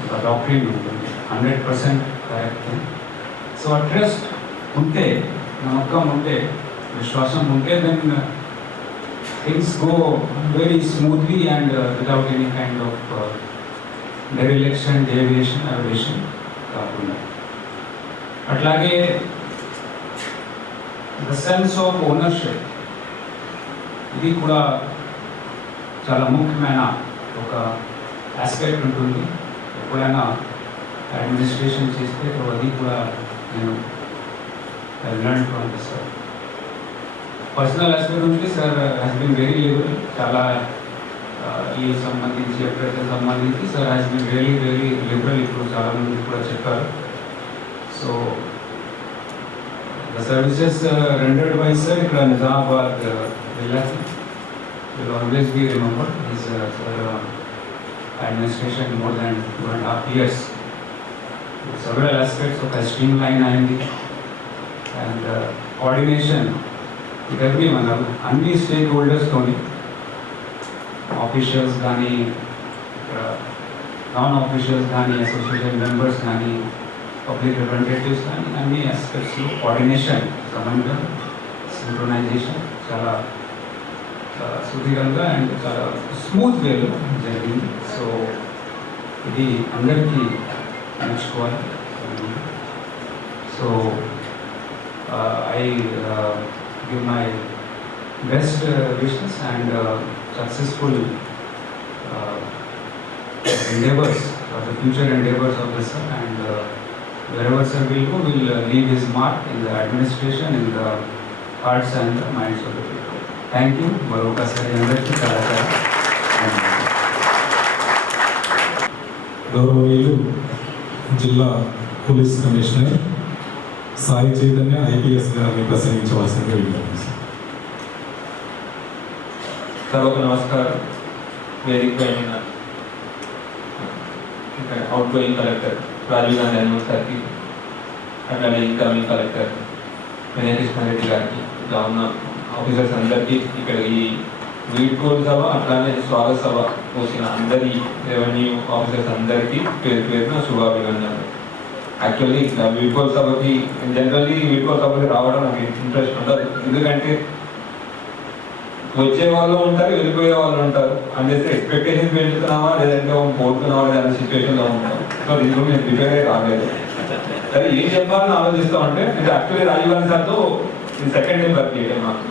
ఒక డాక్టరీన్ ఉంటుంది, 100% కరెక్ట్. సో ఆ ట్రస్ట్ ఉంటే, నమ్మకం ఉంటే, విశ్వాసం ఉంటే, then things go very smoothly and without any kind of dereliction, deviation, evasion కాకుండా. అట్లాగే ద సెన్స్ ఆఫ్ ఓనర్షిప్, ఇది కూడా చాలా ముఖ్యమైన ఒక ఆస్పెక్ట్ ఉంటుంది. ఎప్పుడైనా అడ్మినిస్ట్రేషన్ చేస్తే అది కూడా నేను learn from this sir. Personal aspect నుంచి sir has been very liberal. చాలా ఈ సంబంధించి, ఎప్పుడైతే సంబంధించి sir has been very very liberal. ఇప్పుడు చాలామంది కూడా చెప్పారు. So the services rendered by sir ఇక్కడ నిజామాబాద్ వెళ్ళాలి will always be remembered. His administration more than 2.5 years. Several aspects of a streamline and coordination with everyone, అన్ని స్టేక్ హోల్డర్స్తోని, ఆఫీషియల్స్ కానీ, నాన్ ఆఫీషియల్స్ కానీ, అసోసియేషన్ మెంబర్స్ కానీ, పబ్లిక్ రిప్రజెంటేటివ్స్ కానీ, అన్ని ఆస్పెక్ట్స్లో కోఆర్డినేషన్, సమన్వయం, సింక్రొనైజేషన్ చాలా సుదీర్ఘంగా అండ్ చాలా స్మూత్ వేలో జరిగింది. సో ఇది అందరికీ నేర్చుకోవాలి. So I give my best wishes and successful endeavors for the future endeavors of the sir, and wherever sir will go, will leave his mark in the administration, in the hearts and the minds of the people. Thank you. మరొకసారి అందరికీ చాలా గౌరవనీయులు జిల్లా police commissioner Sai Chaitanya IPS గారిని ప్రసంగించవలసిందిగా విజ్ఞప్తి. సభకు నమస్కారం. వేదిక పైన out going collector Rajiv Gandhi అనిమల్ సార్కి, అట్లాగే ఇన్కమింగ్ కలెక్టర్ వినయ్ కృష్ణారెడ్డి గారికి, ఇలా ఉన్న ఆఫీసర్స్ అందరికీ, ఇక్కడ ఈ వీడ్కోలు సభ అట్లానే స్వాగత సభ పోసిన అందరి రెవెన్యూ ఆఫీసర్స్ అందరికీ పేరు పేరున శుభాభినందనలు. యాక్చువల్లీ వీడ్కోలు సభకి జనరల్లీ వీడ్కోలు సభకి రావడం నాకు ఇంట్రెస్ట్ ఉండదు, ఎందుకంటే వచ్చే వాళ్ళు ఉంటారు, వెళ్ళిపోయే వాళ్ళు ఉంటారు. అందుకే ఎక్స్పెక్టేషన్స్ పెంచుతున్నావా లేదంటే పోతున్నావా అనే సిచ్యువేషన్లో ఉంటాం. సో దీంట్లో నేను ప్రిపేర్ అయ్యి రాలేదు. సరే ఏం చెప్పాలని ఆలోచిస్తామంటే అంటే యాక్చువల్లీ రాజీవ్ గాంధీ సార్తో సెకండ్ టైం వర్క్ చేయడం నాకు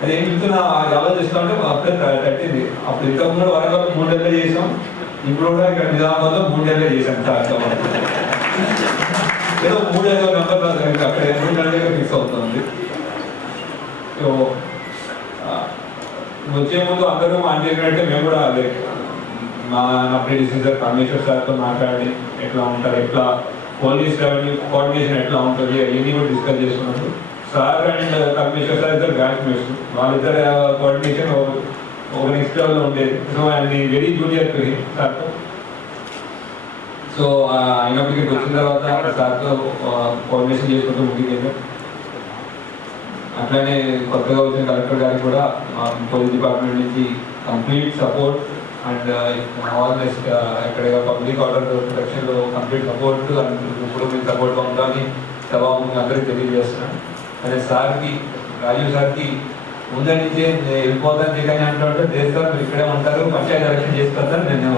అది ఏం చెప్తున్నా ఆలోచిస్తామంటే అప్పుడే తట్టింది. అప్పుడు ఇంతకుముందు వరంగల్ 3 నెలలు చేసాం, ఇప్పుడు కూడా ఇక్కడ నిజామాబాద్లో 3 నెలలు చేశాం సార్. ఏదో 3 నెంబర్ అక్కడ 3 నెలలుగా ఫిక్స్ అవుతుంది. సో వచ్చే ముందు అందరూ మాట్లాడినట్టే మేము కూడా నా ప్రెడిసెసర్ పరమేశ్వర్ సార్తో మాట్లాడి ఎట్లా ఉంటారు, ఎట్లా పోలీస్ రెవెన్యూ కోఆర్డినేషన్ ఎట్లా ఉంటుంది అవన్నీ కూడా డిస్కస్ చేసుకున్నాడు. సార్ అండ్ పరమేశ్వర్ సార్ ఇద్దరు బ్యాచ్ మేట్స్, వాళ్ళిద్దరు కోఆర్డినేషన్ ఒక నెక్స్ట్ లెవెల్లో ఉండేది. సో ఆయన వెరీ జూనియర్ టు హిమ్ సార్తో. సో అయినప్పటికీ వచ్చిన తర్వాత సార్తో కోఆర్డినేషన్ చేసుకుంటూ ముందుకు. అట్లానే కొత్తగా వచ్చిన కలెక్టర్ గారికి కూడా పోలీస్ డిపార్ట్మెంట్ నుంచి కంప్లీట్ సపోర్ట్ అండ్ ఆల్మోస్ట్ ఇక్కడ పబ్లిక్ ఆర్డర్ ప్రొటెక్షన్లో కంప్లీట్ సపోర్ట్ అండ్ ఇప్పుడు మీకు సపోర్ట్గా ఉండాలని సభాముఖంగా అందరికీ తెలియజేస్తున్నాను. అదే సార్కి రాజీవ్ సార్కి ముందు నుంచి వెళ్ళిపోతాను చేయగానే అంటుంటే దేశ సార్ మీరు ఇక్కడే ఉంటారు, పంచాయతీ ఎలక్షన్ చేసుకుంటారు నేను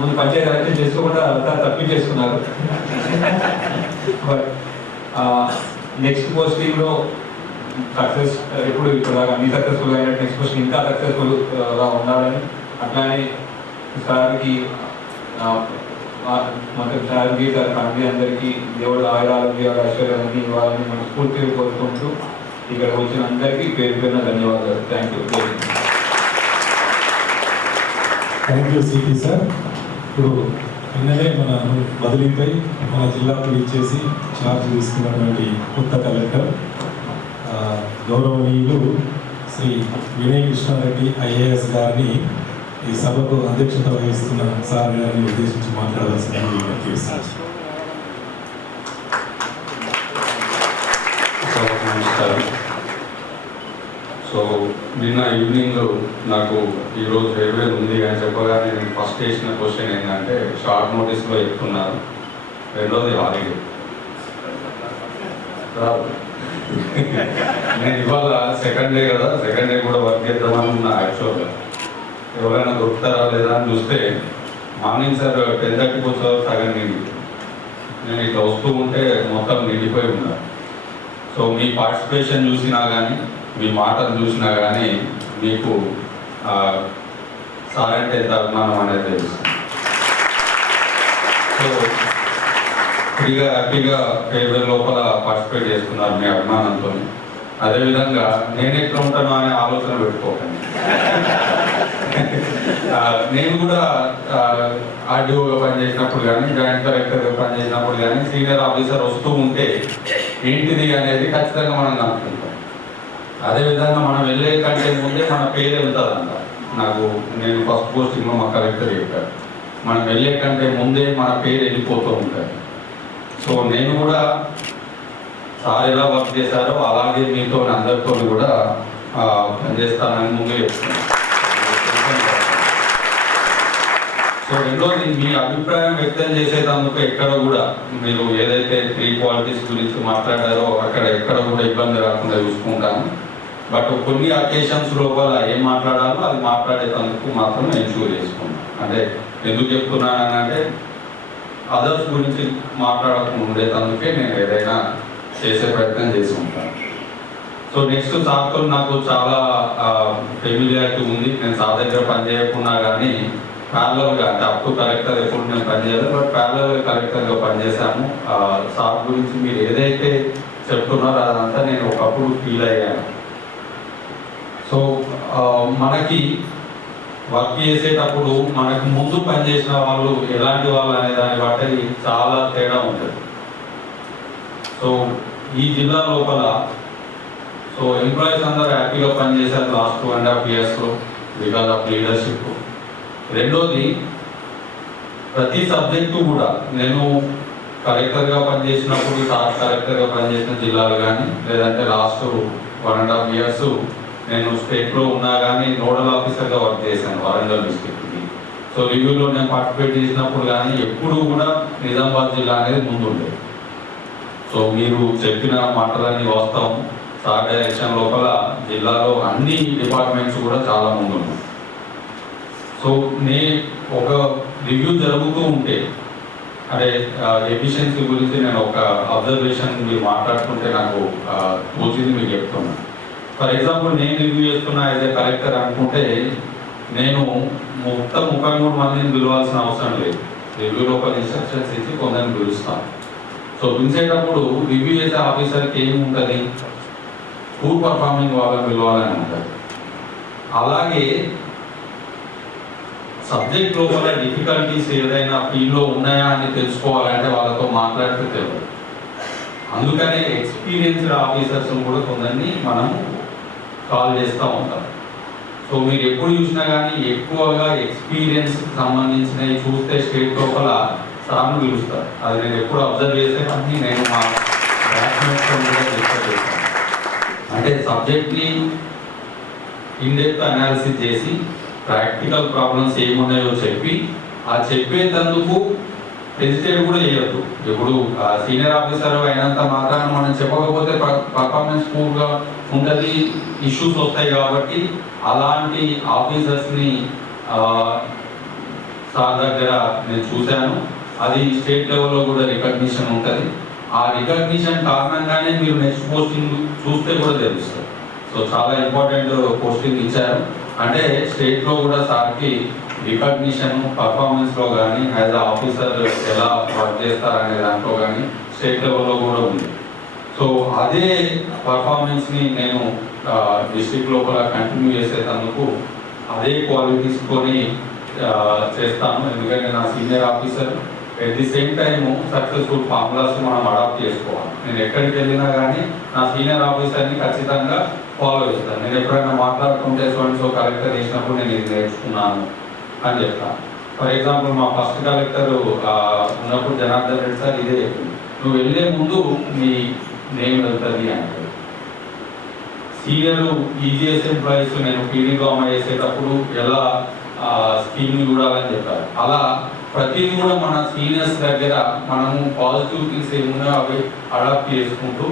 ముందు పంచాయతీ ఎలక్షన్ చేసుకోకుండా సార్ తప్పించేసుకున్నారు. నెక్స్ట్ పోస్టింగ్లో సక్సెస్ ఎప్పుడు ఇప్పుడు అన్ని సక్సెస్ఫుల్ అయినట్టు నెక్స్ట్ పోస్ట్ ఇంకా సక్సెస్ఫుల్గా ఉండాలని అట్లానే సార్కి మొత్తం సార్కి సార్ ఫ్యామిలీ అందరికీ దేవుడు ఆయురారోగ్యాలు ఐశ్వర్యాన్ని ఇవ్వాలని మనస్ఫూర్తిగా కోరుకుంటూ ఇక్కడ వచ్చిన అందరికీ పేరు పేరున ధన్యవాదాలు. Thank you. Thank you CP sir. ఇప్పుడు నిన్ననే మన బదిలీపై మన జిల్లాకు ఇచ్చేసి ఛార్జ్ తీసుకున్నటువంటి కొత్త కలెక్టర్ గౌరవనీయులు శ్రీ వినయ్ కృష్ణారెడ్డి ఐఏఎస్ గారిని ఈ సభకు అధ్యక్షత వహిస్తున్న సార్ గారిని ఉద్దేశించి మాట్లాడవలసింది. నమస్కారం. సో నిన్న ఈవినింగ్ నాకు ఈరోజు ఫేర్వెల్ ఉంది అని చెప్పగానే నేను ఫస్ట్ వేసిన క్వశ్చన్ ఏంటంటే షార్ట్ నోటీస్లో చెప్తున్నారు, రెండోది హాలిడే. నేను ఇవాళ సెకండ్ డే కదా, సెకండ్ డే కూడా వర్క్ చేద్దామని ఉన్నా. యాక్చువల్గా ఎవరైనా దొరుకుతారా లేదా అని చూస్తే మార్నింగ్ సార్ 10:30కి వచ్చేవారు సగం నిండి, నేను ఇట్లా వస్తూ ఉంటే మొత్తం నిండిపోయి ఉన్నా. సో మీ పార్టిసిపేషన్ చూసినా కానీ మీ మాటలు చూసినా కానీ మీకు సార్ అంటే ఎంత అభిమానం అనేది తెలుస్తుంది. సో ఫ్రీగా హ్యాపీగా ఫేర్వెల్ లోపల పార్టిసిపేట్ చేస్తున్నారు మీ అభిమానంతో. అదేవిధంగా నేను ఎట్లా ఉంటానో అనే ఆలోచన పెట్టుకోకండి. నేను కూడా ఆర్డీఓగా పనిచేసినప్పుడు కానీ జాయింట్ కలెక్టర్గా పనిచేసినప్పుడు కానీ సీనియర్ ఆఫీసర్ వస్తూ ఉంటే ఏంటిది అనేది ఖచ్చితంగా మనం కనుక్కుంటాం. అదేవిధంగా మనం వెళ్ళే కంటే ముందే మన పేరు వెళ్తుందంట. నేను ఫస్ట్ పోస్టింగ్లో మా కలెక్టర్ చెప్పారు, మనం వెళ్ళే కంటే ముందే మన పేరు వెళ్ళిపోతూ ఉంటుంది. సో నేను కూడా సార్ ఎలా వర్క్ చేశారో అలాగే మీతో అందరితో కూడా పనిచేస్తానని ముందే చెప్తున్నాను. సో రెండోది మీ అభిప్రాయం వ్యక్తం చేసేటందుకు ఎక్కడ కూడా మీరు ఏదైతే 3 క్వాలిటీస్ గురించి మాట్లాడారో అక్కడ ఎక్కడ కూడా ఇబ్బంది రాకుండా చూసుకుంటాను. బట్ కొన్ని అకేషన్స్ లోపల ఏం మాట్లాడాలో అది మాట్లాడేటందుకు మాత్రం ఎన్షూర్ చేసుకుంటాను. అంటే ఎందుకు చెప్తున్నానంటే అదర్స్ గురించి మాట్లాడకుండా ఉండేటందుకే నేను ఏదైనా చేసే ప్రయత్నం చేసి ఉంటాను. సో నెక్స్ట్ సార్తో నాకు చాలా ఫెమిలియారిటీ ఉంది. నేను సార్ దగ్గర పనిచేయకుండా కానీ ప్యారలల్గా అంటే అప్ టు కలెక్టర్ ఎప్పుడు నేను పనిచేయలేదు, బట్ ప్యారలల్గా కలెక్టర్గా పనిచేశాను. సార్ గురించి మీరు ఏదైతే చెప్తున్నారో అదంతా నేను ఒకప్పుడు ఫీల్ అయ్యాను. సో మనకి వర్క్ చేసేటప్పుడు మనకు ముందు పనిచేసిన వాళ్ళు ఎలాంటి వాళ్ళు అనే దాన్ని బట్టి చాలా తేడా ఉంటుంది. సో ఈ జిల్లా లోపల సో ఎంప్లాయీస్ అందరూ హ్యాపీగా పనిచేశారు లాస్ట్ 2.5 yearsలో బికాస్ ఆఫ్ లీడర్షిప్. రెండోది ప్రతి సబ్జెక్టు కూడా నేను కలెక్టర్గా పనిచేసినప్పుడు సార్ కలెక్టర్గా పనిచేసిన జిల్లాలు కానీ లేదంటే లాస్ట్ 1.5 years నేను స్టేట్లో ఉన్నా కానీ నోడల్ ఆఫీసర్గా వర్క్ చేశాను వరంగల్ డిస్ట్రిక్ట్కి. సో రివ్యూలో నేను పార్టిసిపేట్ చేసినప్పుడు కానీ ఎప్పుడు కూడా నిజామాబాద్ జిల్లా అనేది ముందుండేది. సో మీరు చెప్పిన మాటలన్నీ వాస్తవం. సార్ డైరెక్షన్ లోపల జిల్లాలో అన్ని డిపార్ట్మెంట్స్ కూడా చాలా ముందున్నాయి. సో ఒక రివ్యూ జరుగుతూ ఉంటే అంటే ఎఫిషియన్సీ గురించి నేను ఒక అబ్జర్వేషన్ మీరు మాట్లాడుతుంటే నాకు తోచింది మీకు చెప్తున్నాను. ఫర్ ఎగ్జాంపుల్ నేను రివ్యూ చేస్తున్నా యాజ్ ఏ కలెక్టర్ అనుకుంటే నేను మొత్తం 33 మందిని పిలవాల్సిన అవసరం లేదు. రివ్యూలో ఒక ఇన్స్ట్రక్షన్స్ ఇచ్చి కొందరిని పిలుస్తాను. సో పిలిచేటప్పుడు రివ్యూ చేసే ఆఫీసర్కి ఏమి ఉంటుంది, పూర్ పర్ఫార్మింగ్ వాళ్ళని పిలవాలని ఉంటుంది. అలాగే సబ్జెక్ట్ లోపల డిఫికల్టీస్ ఏదైనా ఫీల్డ్లో ఉన్నాయా అని తెలుసుకోవాలంటే వాళ్ళతో మాట్లాడితే తెలియదు. అందుకనే ఎక్స్పీరియన్స్డ్ ఆఫీసర్స్ కూడా కొందరిని మనం కాల్ చేస్తూ ఉంటాం. సో మీరు ఎప్పుడు చూసినా కానీ ఎక్కువగా ఎక్స్పీరియన్స్కి సంబంధించినవి చూస్తే స్టేట్ లోపల సార్లు పిలుస్తారు. అది నేను ఎప్పుడు అబ్జర్వ్ చేసేవన్నీ నేను మా బ్యాచ్మెంట్స్తో కూడా డిస్కస్ చేస్తాను. అంటే సబ్జెక్ట్ని ఇన్డెప్త్ అనాలిసిస్ చేసి ప్రాక్టికల్ ప్రాబ్లమ్స్ ఏమున్నాయో చెప్పి ఆ చెప్పేందుకు హెజిటేట్ కూడా చేయొద్దు. ఇప్పుడు సీనియర్ ఆఫీసర్ అయినంత మాత్రాన మనం చెప్పకపోతే పర్ఫార్మెన్స్ పూర్గా ఉంటుంది, ఇష్యూస్ వస్తాయి. కాబట్టి అలాంటి ఆఫీసర్స్ని సార్ దగ్గర నేను చూశాను. అది స్టేట్ లెవెల్లో కూడా రికగ్నిషన్ ఉంటుంది. ఆ రికగ్నిషన్ కారణంగానే మీరు నెక్స్ట్ పోస్టింగ్ చూస్తే కూడా తెలుస్తుంది. సో చాలా ఇంపార్టెంట్ పోస్టింగ్ ఇచ్చారు. అంటే స్టేట్లో కూడా సార్కి రికగ్నిషన్ పర్ఫార్మెన్స్లో కానీ యాజ్ అ ఆఫీసర్ ఎలా వర్క్ చేస్తారనే దాంట్లో కానీ స్టేట్ లెవెల్లో కూడా ఉంది. సో అదే పర్ఫార్మెన్స్ని నేను డిస్ట్రిక్ట్ లోపల కంటిన్యూ చేసేందుకు అదే క్వాలిటీస్కొని చేస్తాను. ఎందుకంటే నా senior officer at the same time successful formulas మనం అడాప్ట్ చేసుకోవాలి. నేను ఎక్కడికి వెళ్ళినా కానీ నా సీనియర్ ఆఫీసర్ని ఖచ్చితంగా ఫాలో చేస్తాను. నేను ఎప్పుడైనా మాట్లాడుతుంటే సో కలెక్టర్ చేసినప్పుడు నేను ఇది నేర్చుకున్నాను అని చెప్తాను. ఫర్ ఎగ్జాంపుల్ మా ఫస్ట్ కలెక్టర్ ఉన్నప్పుడు జనార్దన్ రెడ్డి సార్ ఇదే చెప్పింది, నువ్వు వెళ్ళే ముందు నీ నేమ్ వెళ్తుంది అంటే. సీనియర్ ఈజీఎస్ ఎంప్లాయీస్ నేను పీడీగా అమలు చేసేటప్పుడు ఎలా స్కీమ్ని చూడాలని చెప్పారు. అలా ప్రతిదీ కూడా మన సీనియర్స్ దగ్గర మనము పాజిటివ్ థింగ్స్ ఏమున్నాయో అవి అడాప్ట్ చేసుకుంటూ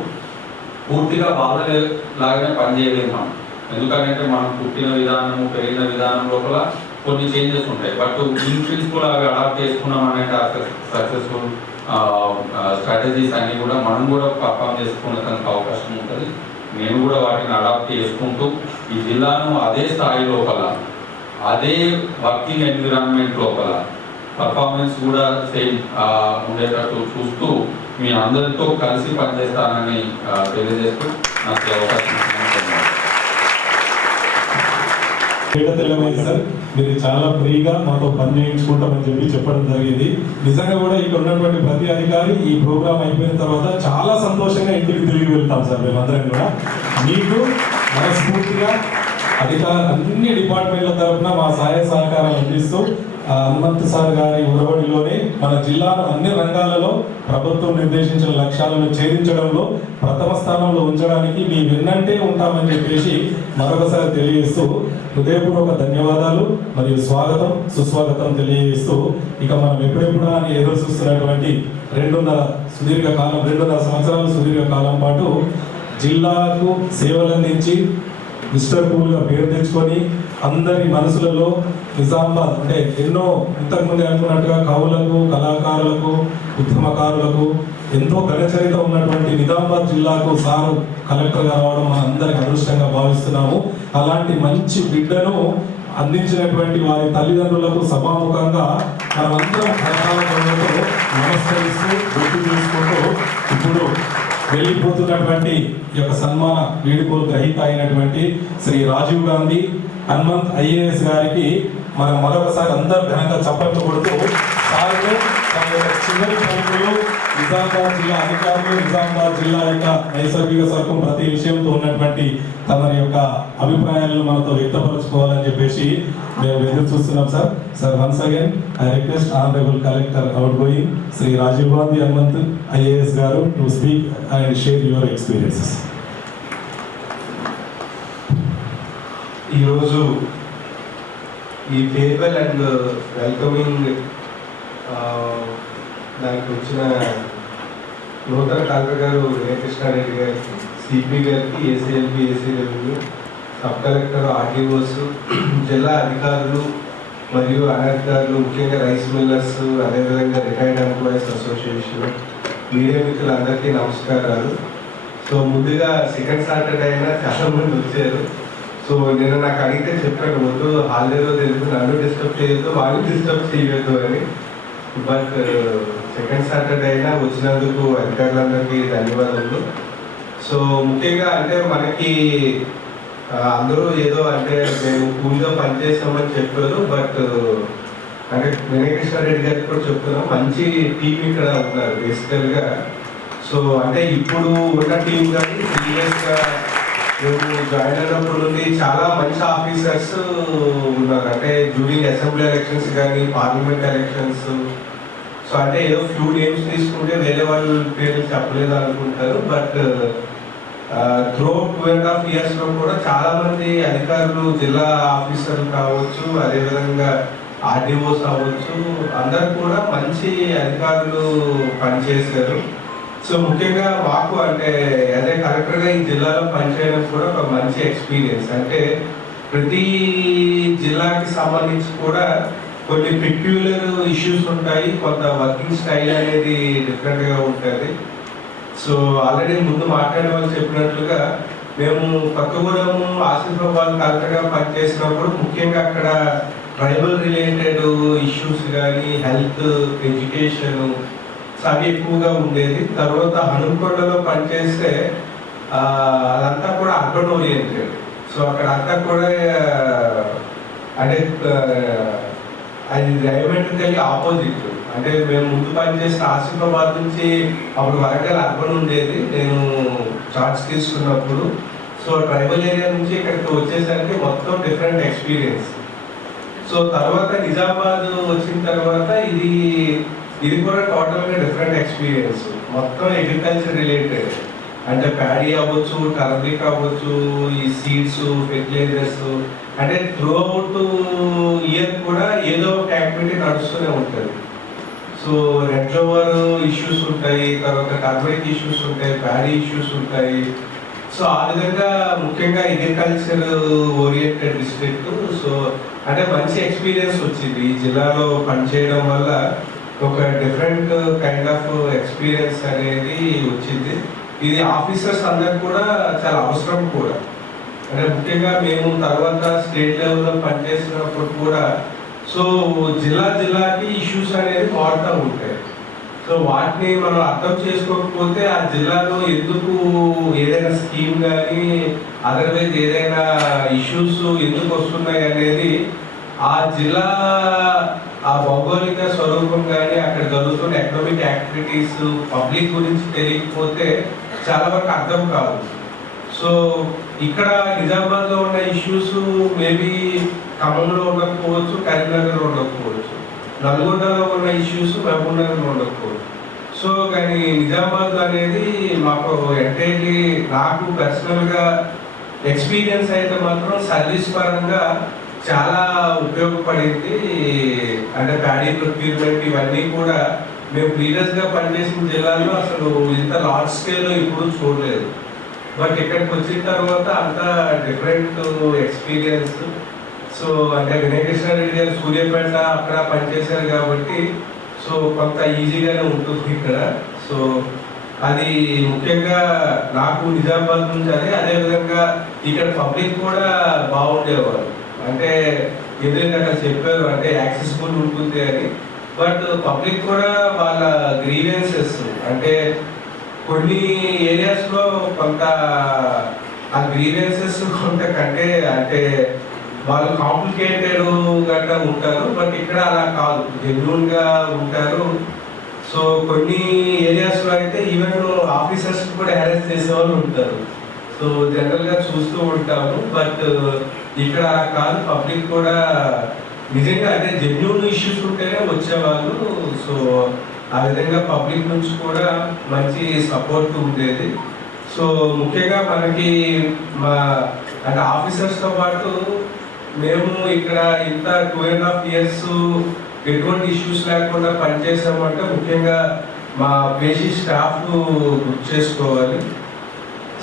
పూర్తిగా వాళ్ళలాగానే పనిచేయలేము మనం. ఎందుకంటే మనం పుట్టిన విధానము పెరిగిన విధానం లోపల కొన్ని చేంజెస్ ఉంటాయి. బట్ ఇన్ ప్రిన్సిపల్ అవి అడాప్ట్ చేసుకున్నామనే సక్సెస్ఫుల్ స్ట్రాటజీస్ అన్నీ కూడా మనం కూడా పర్ఫామ్ చేసుకునేందుకు అవకాశం ఉంటుంది. నేను కూడా వాటిని అడాప్ట్ చేసుకుంటూ ఈ జిల్లాను అదే స్థాయి లోపల అదే వర్కింగ్ ఎన్విరాన్మెంట్ లోపల పర్ఫార్మెన్స్ కూడా సేమ్ ఉండేటట్టు చూస్తూ మీ అందరితో కలిసి పనిచేస్తానని తెలియజేస్తూ నాకు అవకాశం సార్. మీరు చాలా ఫ్రీగా మాతో పని చేయించుకుంటామని చెప్పడం జరిగింది. నిజంగా కూడా ఇక్కడ ఉన్నటువంటి ప్రతి అధికారి ఈ ప్రోగ్రామ్ అయిపోయిన తర్వాత చాలా సంతోషంగా ఇంటికి తిరిగి వెళ్తాం సార్. మేమందరం కూడా మీకు మనస్ఫూర్తిగా అన్ని డిపార్ట్మెంట్ల తరఫున మా సహాయ సహకారాలు అందిస్తూ హనుమంత్ సార్ గారి ఉరవడిలోనే మన జిల్లాను అన్ని రంగాలలో ప్రభుత్వం నిర్దేశించిన లక్ష్యాలను ఛేదించడంలో ప్రథమ స్థానంలో ఉంచడానికి మీ వెన్నంటే ఉంటామని చెప్పేసి మరొకసారి తెలియజేస్తూ హృదయపూర్వక ధన్యవాదాలు మరియు స్వాగతం సుస్వాగతం తెలియజేస్తూ ఇక మనం ఎప్పుడెప్పుడు అని ఎదురు చూస్తున్నటువంటి 2.5 సంవత్సరాల సుదీర్ఘకాలం పాటు జిల్లాకు సేవలందించి మిస్టర్ కూల్గా పేరు తెచ్చుకొని అందరి మనసులలో నిజామాబాద్ అంటే ఎన్నో ఇంతకుముందు అనుకున్నట్టుగా కవులకు కళాకారులకు ఉద్యమకారులకు ఎంతో ఘనచరిత ఉన్నటువంటి నిజామాబాద్ జిల్లాకు సారు కలెక్టర్గా రావడం మన అందరికి అదృష్టంగా భావిస్తున్నాము. అలాంటి మంచి బిడ్డను అందించినటువంటి వారి తల్లిదండ్రులకు సభాముఖంగా మనమందరం కళాకారులతో నమస్కరిస్తూ గుర్తు చేసుకుంటూ ఇప్పుడు వెళ్ళిపోతున్నటువంటి ఈ యొక్క సన్మాన వీడుకోలు గ్రహీత అయినటువంటి శ్రీ రాజీవ్ గాంధీ హనుమంత్ ఐఏఎస్ గారికి మనం మరొకసారి అందరూ ఘనంగా చప్పట్లు కొడుతూ సార్లు తన యొక్క చివరి పలుకులు నిజామాబాద్ జిల్లా అధికారులు నిజామాబాద్ జిల్లా యొక్క నైసర్గిక సర్కం ప్రతి విషయంతో ఉన్నటువంటి తమ యొక్క అభిప్రాయాలను మనతో వ్యక్తపరచుకోవాలని చెప్పేసి మేము ఎదురు చూస్తున్నాం sir. Sir once again I request honourable collector outgoing Shri Rajiv Gandhi Hanumanth IAS గారు to speak and share your experiences. ఈరోజు ఈ ఫేర్వెల్ అండ్ వెల్కమింగ్ దానికి వచ్చిన నూతన కలెక్టర్ గారు వెంకటకృష్ణారెడ్డి గారికి, సిపి గారికి, ఏసీఎల్పి, AC revenue, sub collector, RTOs, జిల్లా అధికారులు, మరియు అనధికారులు, ముఖ్యంగా రైస్ మిల్లర్స్, అదేవిధంగా రిటైర్డ్ ఎంప్లాయీస్ అసోసియేషన్, మీడియా మిత్రులందరికీ నమస్కారాలు. సో ముందుగా సెకండ్ సాటర్డే అయినా చాలా మంది వచ్చారు. సో నేను నాకు అడిగితే చెప్పాను, వద్దు హాలిడే రోజు తెలుసు, నన్ను డిస్టర్బ్ చేయొద్దు, వాళ్ళు డిస్టర్బ్ చేయొద్దు అని. బట్ సెకండ్ సాటర్డే అయినా వచ్చినందుకు అధికారులందరికీ ధన్యవాదాలు. సో ముఖ్యంగా అంటే మనకి అందరూ ఏదో అంటే మేము కూల్గా పనిచేస్తామని చెప్పారు. బట్ అంటే వెంకటేశ్వరరెడ్డి గారికి కూడా చెప్తున్నాం, మంచి టీం ఇక్కడ ఉన్నారు బేసికల్గా. సో అంటే ఇప్పుడు ఉన్న టీం కానీ సీరియస్గా మేము జాయిన్ అయినప్పుడు నుండి చాలా మంచి ఆఫీసర్స్ ఉన్నారు. అంటే డ్యూరింగ్ అసెంబ్లీ ఎలక్షన్స్ కానీ పార్లమెంట్ ఎలక్షన్స్. సో అంటే ఏదో ఫ్యూ నేమ్స్ తీసుకుంటే వేరే వాళ్ళ పేర్లు చెప్పలేదు అనుకుంటారు. బట్ త్రూ 2.5 yearsలో కూడా చాలా మంది అధికారులు, జిల్లా ఆఫీసర్లు కావచ్చు, అదేవిధంగా ఆర్డీఓస్ అవ్వచ్చు, అందరు కూడా మంచి అధికారులు పనిచేశారు. సో ముఖ్యంగా మాకు అంటే అదే కలెక్టర్గా ఈ జిల్లాలో పనిచేయడం కూడా ఒక మంచి ఎక్స్పీరియన్స్. అంటే ప్రతి జిల్లాకి సంబంధించి కూడా కొన్ని పెక్యులర్ ఇష్యూస్ ఉంటాయి, కొంత వర్కింగ్ స్టైల్ అనేది డిఫరెంట్గా ఉంటుంది. సో ఆల్రెడీ ముందు మాట్లాడే వాళ్ళు చెప్పినట్లుగా మేము కొత్తగూడెం, ఆసిఫాబాద్ కలెక్టర్గా పనిచేసినప్పుడు ముఖ్యంగా అక్కడ ట్రైబల్ రిలేటెడ్ ఇష్యూస్ కానీ హెల్త్, ఎడ్యుకేషన్ అవి ఎక్కువగా ఉండేది. తర్వాత హనుమకొండలో పనిచేస్తే అదంతా కూడా అర్బన్ ఓరియంటెడ్. సో అక్కడ అంతా కూడా అంటే అది డైమెట్రికల్లీ ఆపోజిట్. అంటే మేము ముందు పనిచేసిన ఆసిఫాబాద్ నుంచి అప్పుడు వరంగల్ అర్బన్ ఉండేది నేను చార్జ్ తీసుకున్నప్పుడు. సో ట్రైబల్ ఏరియా నుంచి ఇక్కడికి వచ్చేసరికి మొత్తం డిఫరెంట్ ఎక్స్పీరియన్స్. సో తర్వాత నిజామాబాద్ వచ్చిన తర్వాత ఇది కూడా టోటల్గా డిఫరెంట్ ఎక్స్పీరియన్స్. మొత్తం అగ్రికల్చర్ రిలేటెడ్, అంటే ప్యాడీ అవ్వచ్చు, టర్మిక్ అవ్వచ్చు, ఈ సీడ్స్, ఫెర్టిలైజర్స్, అంటే త్రూ అవుట్ ఇయర్ కూడా ఏదో ఒక యాక్టివిటీ నడుస్తూనే ఉంటుంది. సో రెడ్ ఫ్లవర్ ఇష్యూస్ ఉంటాయి, తర్వాత టర్మిక్ ఇష్యూస్ ఉంటాయి, ప్యాడీ ఇష్యూస్ ఉంటాయి. సో ఆ విధంగా ముఖ్యంగా అగ్రికల్చర్ ఓరియంటెడ్ డిస్ట్రిక్ట్. సో అంటే మంచి ఎక్స్పీరియన్స్ వచ్చింది ఈ జిల్లాలో పనిచేయడం వల్ల. ఒక డిఫరెంట్ కైండ్ ఆఫ్ ఎక్స్పీరియన్స్ అనేది వచ్చింది. ఇది ఆఫీసర్స్ అందరికి కూడా చాలా అవసరం కూడా. అంటే ముఖ్యంగా మేము తర్వాత స్టేట్ లెవెల్లో పనిచేసినప్పుడు కూడా సో జిల్లాకి ఇష్యూస్ అనేది మారుతూ ఉంటాయి. సో వాటిని మనం అర్థం చేసుకోకపోతే ఆ జిల్లాలో ఎందుకు ఏదైనా స్కీమ్ కానీ అదర్వైజ్ ఏదైనా ఇష్యూస్ ఎందుకు వస్తున్నాయి అనేది ఆ జిల్లా ఆ భౌగోళిక స్వరూపం కానీ అక్కడ జరుగుతున్న ఎకనామిక్ యాక్టివిటీస్ పబ్లిక్ గురించి తెలియకపోతే చాలా వరకు అర్థం కాదు. సో ఇక్కడ నిజామాబాద్లో ఉన్న ఇష్యూస్ మేబీ ఖమ్మంలో ఉండకపోవచ్చు, కరీంనగర్లో ఉండకపోవచ్చు, నల్గొండలో ఉన్న ఇష్యూస్ మహబూబ్నగర్లో ఉండకపోవచ్చు. సో కానీ నిజామాబాద్ అనేది మాకు ఎంటైర్లీ నాకు పర్సనల్గా ఎక్స్పీరియన్స్ అయితే మాత్రం సర్వీస్ పరంగా చాలా ఉపయోగపడింది. అంటే ప్యాడీ ప్రొక్యూర్మెంట్ ఇవన్నీ కూడా మేము ప్రీవియస్గా పనిచేసిన జిల్లాల్లో అసలు ఇంత లార్జ్ స్కేల్లో ఇప్పుడు చూడలేదు. బట్ ఇక్కడికి వచ్చిన తర్వాత అంతా డిఫరెంట్ ఎక్స్పీరియన్స్. సో అంటే వెంకటేశ్వరరెడ్డి గారు సూర్యాపేట అక్కడ పనిచేశారు కాబట్టి సో కొంత ఈజీగానే ఉంటుంది ఇక్కడ. సో అది ముఖ్యంగా నాకు నిజామాబాద్ నుంచి అదేవిధంగా ఇక్కడ పబ్లిక్ కూడా బాగుండేవారు. అంటే ఎదురుగా అక్కడ చెప్పారు అంటే యాక్సెసిబుల్ ఉంటుంది అని. బట్ పబ్లిక్ కూడా వాళ్ళ గ్రీవెన్సెస్ అంటే కొన్ని ఏరియాస్లో కొంత ఆ గ్రీవెన్సెస్ కొంత కంటే అంటే వాళ్ళు కాంప్లికేటెడ్ గట్రా ఉంటారు. బట్ ఇక్కడ అలా కాదు, జెన్యూన్గా ఉంటారు. సో కొన్ని ఏరియాస్లో అయితే ఈవెన్ ఆఫీసర్స్ కూడా హెరాస్ చేసే వాళ్ళు ఉంటారు. సో జనరల్గా చూస్తూ ఉంటాము. బట్ ఇక్కడ అలా కాదు, పబ్లిక్ కూడా నిజంగా అంటే జెన్యూన్ ఇష్యూస్ ఉంటేనే వచ్చేవాళ్ళు. సో ఆ విధంగా పబ్లిక్ నుంచి కూడా మంచి సపోర్ట్ ఉండేది. సో ముఖ్యంగా మనకి మా అంటే ఆఫీసర్స్తో పాటు మేము ఇక్కడ ఇంత 2.5 years ఎటువంటి ఇష్యూస్ లేకుండా పనిచేసామంటే ముఖ్యంగా మా పేషీ స్టాఫ్ గుర్తు చేసుకోవాలి.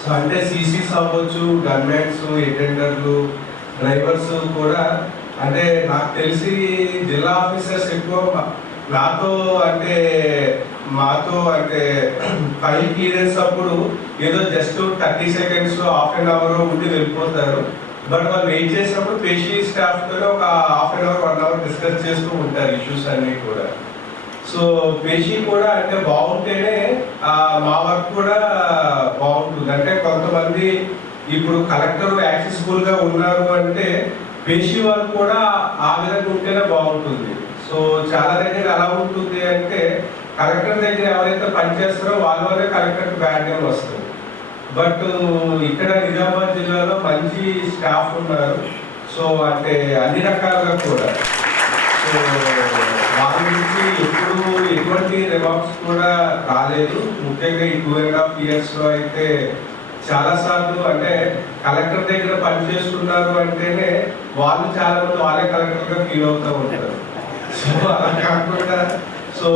సో అంటే సీసీస్ అవ్వచ్చు, గన్మెన్స్, అటెండర్లు, డ్రైవర్స్ కూడా అంటే నాకు తెలిసి జిల్లా ఆఫీసర్స్ ఎక్కువ మాతో అంటే ఫైల్ క్లియరెన్స్ అప్పుడు ఏదో just 30 seconds half an hour ఉండి వెళ్ళిపోతారు. బట్ వాళ్ళు వెయిట్ చేసినప్పుడు పేషీ స్టాఫ్తో ఒక half an hour 1 hour discuss చేస్తూ ఉంటారు ఇష్యూస్ అన్నీ కూడా. సో పేషీ కూడా అంటే బాగుంటేనే మా వర్క్ కూడా బాగుంటుంది. అంటే కొంతమంది ఇప్పుడు కలెక్టర్ యాక్సెసిబుల్గా ఉన్నారు అంటే పేషీ వర్క్ కూడా ఆ విధంగా ఉంటేనే బాగుంటుంది. సో చాలా దగ్గర ఎలా ఉంటుంది అంటే కలెక్టర్ దగ్గర ఎవరైతే పనిచేస్తారో వాళ్ళే కలెక్టర్కి బ్యాడ్ నేమ్ వస్తుంది. బట్ ఇక్కడ నిజామాబాద్ జిల్లాలో మంచి స్టాఫ్ ఉన్నారు. సో అంటే అన్ని రకాలుగా కూడా సో వాళ్ళ నుంచి ఎప్పుడు ఎటువంటి రిమార్క్స్ కూడా రాలేదు. ముఖ్యంగా ఈ 2.5 years అయితే చాలాసార్లు అంటే కలెక్టర్ దగ్గర పనిచేస్తున్నారు అంటేనే వాళ్ళు చాలా మంది వాళ్ళే కలెక్టర్గా ఫీల్ అవుతూ ఉంటారు. సో అలా కాకుండా సో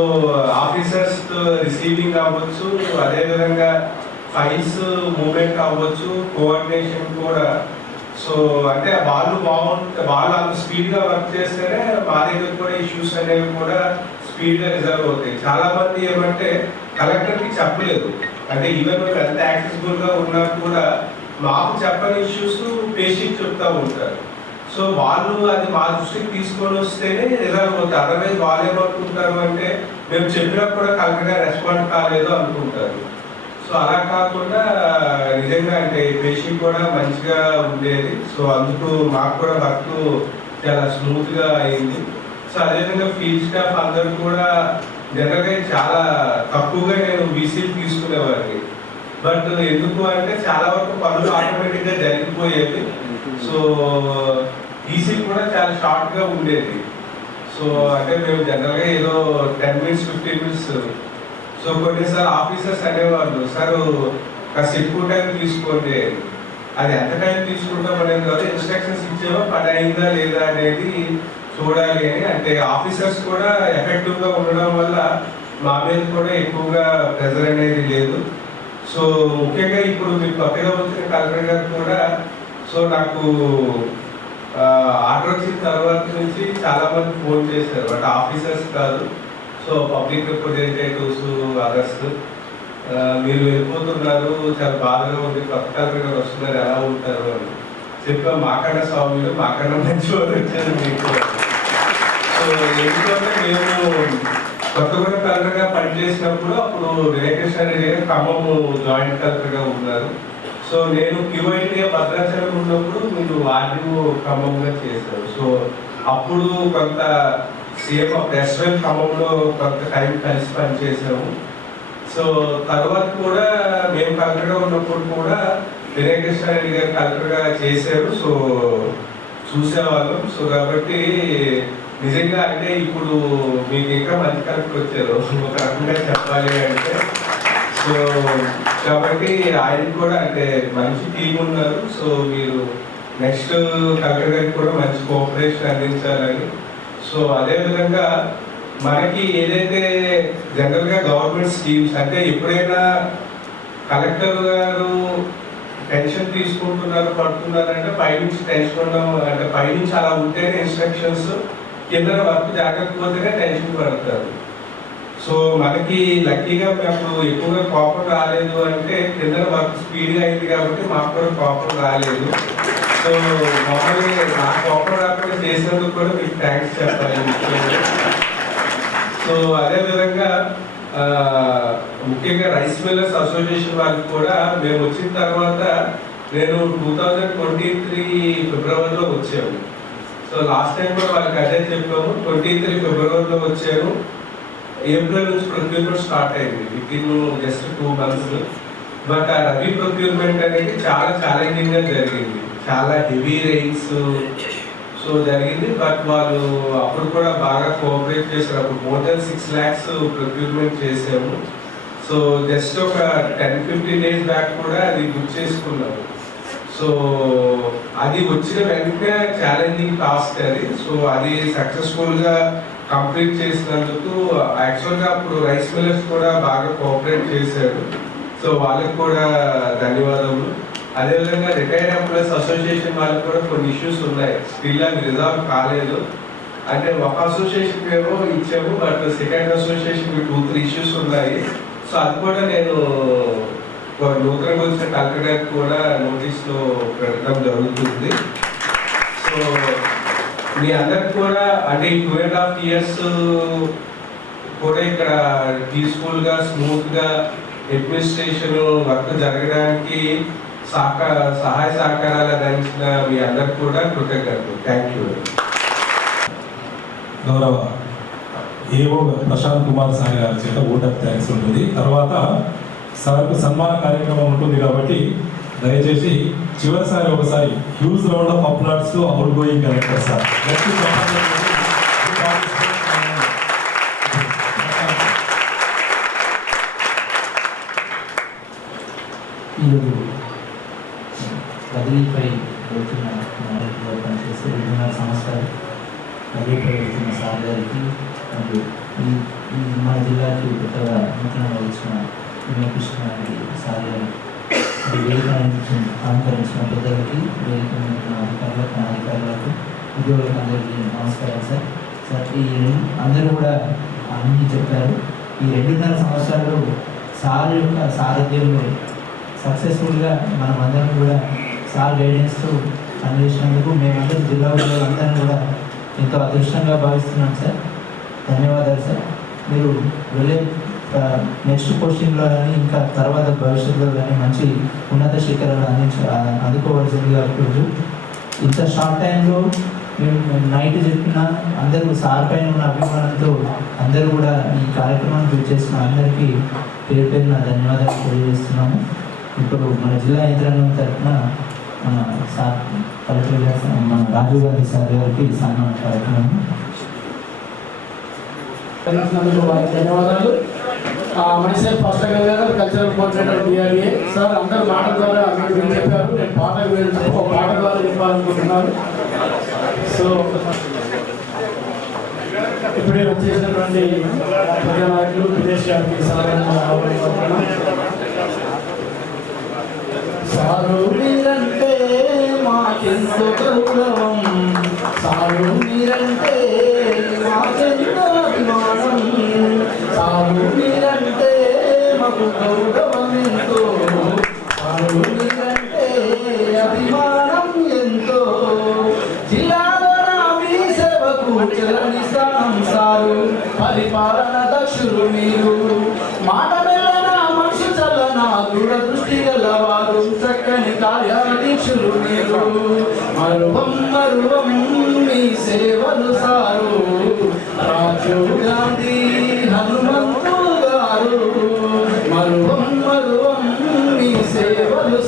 ఆఫీసర్స్ రిసీవింగ్ అవ్వచ్చు, అదేవిధంగా ఫైల్స్ మూవ్మెంట్ అవ్వచ్చు, కోఆర్డినేషన్ కూడా. సో అంటే వాళ్ళు అంత స్పీడ్గా వర్క్ చేస్తేనే మా దగ్గర కూడా ఇష్యూస్ అనేవి కూడా స్పీడ్గా రిజల్వ్ అవుతాయి. చాలా మంది ఏమంటే కలెక్టర్కి చెప్పలేదు, అంటే ఈవెన్ మేము ఎంత యాక్సెసిబుల్గా ఉన్నా కూడా మాకు చెప్పని ఇష్యూస్ పేషెంట్ చెప్తూ ఉంటారు. సో వాళ్ళు అది మా దృష్టికి తీసుకొని వస్తేనే రిజల్వ్ అవుతాయి. అదర్వైజ్ వాళ్ళు ఏమనుకుంటారు అంటే మేము చెప్పినా కూడా కరెక్ట్గా రెస్పాండ్ కాలేదు అనుకుంటారు. సో అలా కాకుండా నిజంగా అంటే పేషెంట్ కూడా మంచిగా ఉండేది. సో అందుకు మాకు కూడా వర్క్ చాలా స్మూత్గా అయింది. సో అదేవిధంగా ఫీల్డ్ స్టాఫ్ అందరూ కూడా జనరల్గా చాలా తక్కువగా నేను వీసీలు తీసుకునేవాడిని. బట్ ఎందుకు అంటే చాలా వరకు పనులు ఆటోమేటిక్గా జరిగిపోయేది. సో ఈసీ కూడా చాలా షార్ట్గా ఉండేది. సో అంటే మేము జనరల్గా ఏదో 10 minutes 15 minutes. సో కొన్నిసార్లు ఆఫీసర్స్ అనేవాళ్ళు సార్ కాస్త ఎక్కువ టైం తీసుకోండి, అది ఎంత టైం తీసుకుంటాం అనేది కాదు, ఇన్స్ట్రక్షన్స్ ఇచ్చేవో పని అయిందా లేదా అనేది చూడాలి అని. అంటే ఆఫీసర్స్ కూడా ఎఫెక్టివ్గా ఉండడం వల్ల మా మీద కూడా ఎక్కువగా ప్రెజర్ అనేది లేదు. సో ముఖ్యంగా ఇప్పుడు మీరు కొత్తగా వచ్చిన కలెక్టర్ గారు కూడా సో నాకు ఆర్డర్ వచ్చిన తర్వాత నుంచి చాలామంది ఫోన్ చేశారు, బట్ ఆఫీసర్స్ కాదు, సో పబ్లిక్ రిప్రజెంటేటివ్స్ అదర్స్ మీరు వెళ్ళిపోతున్నారు, చాలా బాధగా ఉంది, కొత్త కలెక్టర్ గారు వస్తున్నారు, ఎలా ఉంటారు అని చెప్పా. మాకన్నా స్వామిలు మాకన్నా మంచి వాళ్ళు వచ్చారు మీకు. సో ఎందుకంటే మేము కొత్తగూడ కలెక్టర్గా పనిచేసినప్పుడు అప్పుడు వెంకటేశ్వర రెడ్డి గారు ఖమ్మం జాయింట్ కలెక్టర్గా ఉన్నారు. సో నేను క్యూఐటీగా భద్రాచలం ఉన్నప్పుడు మీరు ఆర్డీఓ ఖమ్మంగా చేశారు. సో అప్పుడు కొంత సేమ్ ప్రెస్వెల్ ఖమ్మంలో కొంత టైం కలిసి పనిచేసాము. సో తర్వాత కూడా మేము కలెక్టర్గా ఉన్నప్పుడు కూడా వెంకటేశ్వర రెడ్డి గారు కలెక్టర్గా చేశారు. సో చూసేవాళ్ళం. సో కాబట్టి నిజంగా అంటే ఇప్పుడు మీకు ఇంకా మంచి కలెక్టర్ వచ్చారు ఒక రకంగా చెప్పాలి అంటే. సో కాబట్టి ఆయన కూడా అంటే మంచి టీం ఉన్నారు. సో మీరు నెక్స్ట్ కలెక్టర్ గారికి కూడా మంచి కోఆపరేషన్ అందించాలని. సో అదేవిధంగా మనకి ఏదైతే జనరల్గా గవర్నమెంట్ స్కీమ్స్ అంటే ఎప్పుడైనా కలెక్టర్ గారు టెన్షన్ తీసుకుంటున్నారు పడుతున్నారంటే పైనుంచి టెన్షన్ ఉండడం, అంటే పైనుంచి అలా ఉంటేనే ఇన్స్ట్రక్షన్స్, కింద వర్క్ జరగకపోతేనే టెన్షన్ పడతారు. సో మనకి లక్కీగా మాకు ఎక్కువగా కోపం రాలేదు అంటే కింద వర్క్ స్పీడ్గా అయింది కాబట్టి మాకు కూడా కోపం రాలేదు. సో మామూలుగా నా కోపం రాకుండా చేసినందుకు కూడా మీకు థ్యాంక్స్ చెప్పాలి. సో అదేవిధంగా ముఖ్యంగా రైస్ మిల్లర్స్ అసోసియేషన్ వాళ్ళకి కూడా మేము వచ్చిన తర్వాత నేను 2023 ఫిబ్రవరిలో వచ్చాము. సో లాస్ట్ టైం కూడా వాళ్ళకి అదే చెప్పాము, 23 ఫిబ్రవరిలో వచ్చాను. ఏప్రిల్ నుంచి ప్రొక్యూర్మెంట్ స్టార్ట్ అయింది వితిన్ జస్ట్ 2 months. బట్ ఆ రబీ ప్రొక్యూర్మెంట్ అనేది చాలా ఛాలెంజింగ్గా జరిగింది, చాలా హెవీ రెయిన్స్ సో జరిగింది. బట్ వాళ్ళు అప్పుడు కూడా బాగా కోఆపరేట్ చేశారు. అప్పుడు more than 6 lakhs ప్రొక్యూర్మెంట్ చేసాము. సో జస్ట్ ఒక 10-15 days బ్యాక్ కూడా అది బుక్ చేసుకున్నాము. సో అది వచ్చిన వెంటనే ఛాలెంజింగ్ టాస్క్ అది. సో అది సక్సెస్ఫుల్గా కంప్లీట్ చేసినందుకు యాక్చువల్గా అప్పుడు రైస్ మిల్లర్స్ కూడా బాగా కోఆపరేట్ చేశారు. సో వాళ్ళకి కూడా ధన్యవాదములు. అదేవిధంగా రిటైర్డ్ ఎంప్లాయీస్ అసోసియేషన్ వాళ్ళకి కూడా కొన్ని ఇష్యూస్ ఉన్నాయి, స్టిల్ అవి రిజాల్వ్ కాలేదు. అంటే ఒక అసోసియేషన్ పేరు ఇచ్చాము, బట్ సెకండ్ అసోసియేషన్ 2-3 ఇష్యూస్ ఉన్నాయి. సో అది కూడా నేను నూతనంగా వచ్చిన కలెక్టర్ గారికి కూడా నోటీస్లో పెట్టడం జరుగుతుంది. సో మీ అందరికి కూడా అంటే ఈ 2.5 years కూడా ఇక్కడ పీస్ఫుల్గా స్మూత్గా అడ్మినిస్ట్రేషన్ వర్క్ జరగడానికి సహాయ సహకారాలు అందించిన మీ అందరికి కూడా కృతజ్ఞతలు. Thank you. గౌరవ ఏఓ ప్రశాంత్ కుమార్ సార్ గారి చేత ఓట్ ఆఫ్ థ్యాంక్స్ ఉంటుంది. తర్వాత సార్కు సన్మాన కార్యక్రమం ఉంటుంది కాబట్టి దయచేసి చివరిసారి ఒకసారి huge round of applauds to out going collector sir. ఈరోజు బదిలీపై వచ్చిన పనిచేసే 2.5 సంవత్సరాలు బదిలీపై వచ్చిన సార్ గారికి మరియు ఈ మన జిల్లాకి కొత్తగా నూతనంగా వచ్చిన కృష్ణ గారికి సార్ గారికి వేదిక అలంకరించిన పెద్దలకి వేదిక అధికారులకు ఉద్యోగులకు అందరికీ నమస్కారం సార్. సార్ ఈ అందరూ కూడా అన్నీ చెప్పారు. ఈ 2.5 సంవత్సరాలు సార్ యొక్క సారథ్యంలో సక్సెస్ఫుల్గా మనం అందరం కూడా సార్ గైడెన్స్తో పనిచేసినందుకు మేమందరం జిల్లా అందరం కూడా ఎంతో అదృష్టంగా భావిస్తున్నాం సార్. ధన్యవాదాలు సార్. మీరు వెళ్ళే నెక్స్ట్ పోస్టింగ్లో కానీ ఇంకా తర్వాత భవిష్యత్తులో కానీ మంచి ఉన్నత శిఖరాలు అందుకోవాల్సిందిగా రోజు ఇంత షార్ట్ టైంలో మేము నైట్ చెప్పిన అందరూ సార్ పైన ఉన్న అభిమానంతో అందరూ కూడా ఈ కార్యక్రమాన్ని చేసిన అందరికీ పేరు పేరున ధన్యవాదాలు తెలియజేస్తున్నాము. ఇప్పుడు మన జిల్లా యంత్రాంగం తరఫున మన సార్ కలెక్టర్ గారు మన రాజీవ్ గాంధీ సార్ గారికి సన్మాన కార్యక్రమం. వారికి ధన్యవాదాలు. మైసెల్ఫ్ ఫాస్టర్ గారు కల్చరల్ కోఆర్డినేటర్ డిఆర్ఏ సార్. అందరూ మాట ద్వారా మీరు చెప్పారు, నేను పాటకు వెళ్ళి ఒక పాట ద్వారా చెప్పాలనుకుంటున్నాను. సో ఇప్పుడే వచ్చేసినటువంటి ప్రజానాయకులు విదేశానికి సారు మీరంటే మాకెంతో గౌరవం, సారు మీరంటే మాకెంతో అభిమానం, సారు మీరంటే మాకు గౌరవం ఎంతో, సారు మీరంటే అభిమానం ఎంతో, జిల్లాలో మీ సేవకు చెల్లని స్థానం సారు, పరిపాలన దక్షులు మీరు, మాట మెల్లన మనసు చల్లన దూరదృష్టి గలవారు, చక్కని కార్యాధీక్షులు మీరు, మరువం మరువం మీ సేవలు సారు, రాజీవ్ గాంధీ హనుమంతు గారు, మరువం మరువం మీ సేవలు.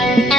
Thank you.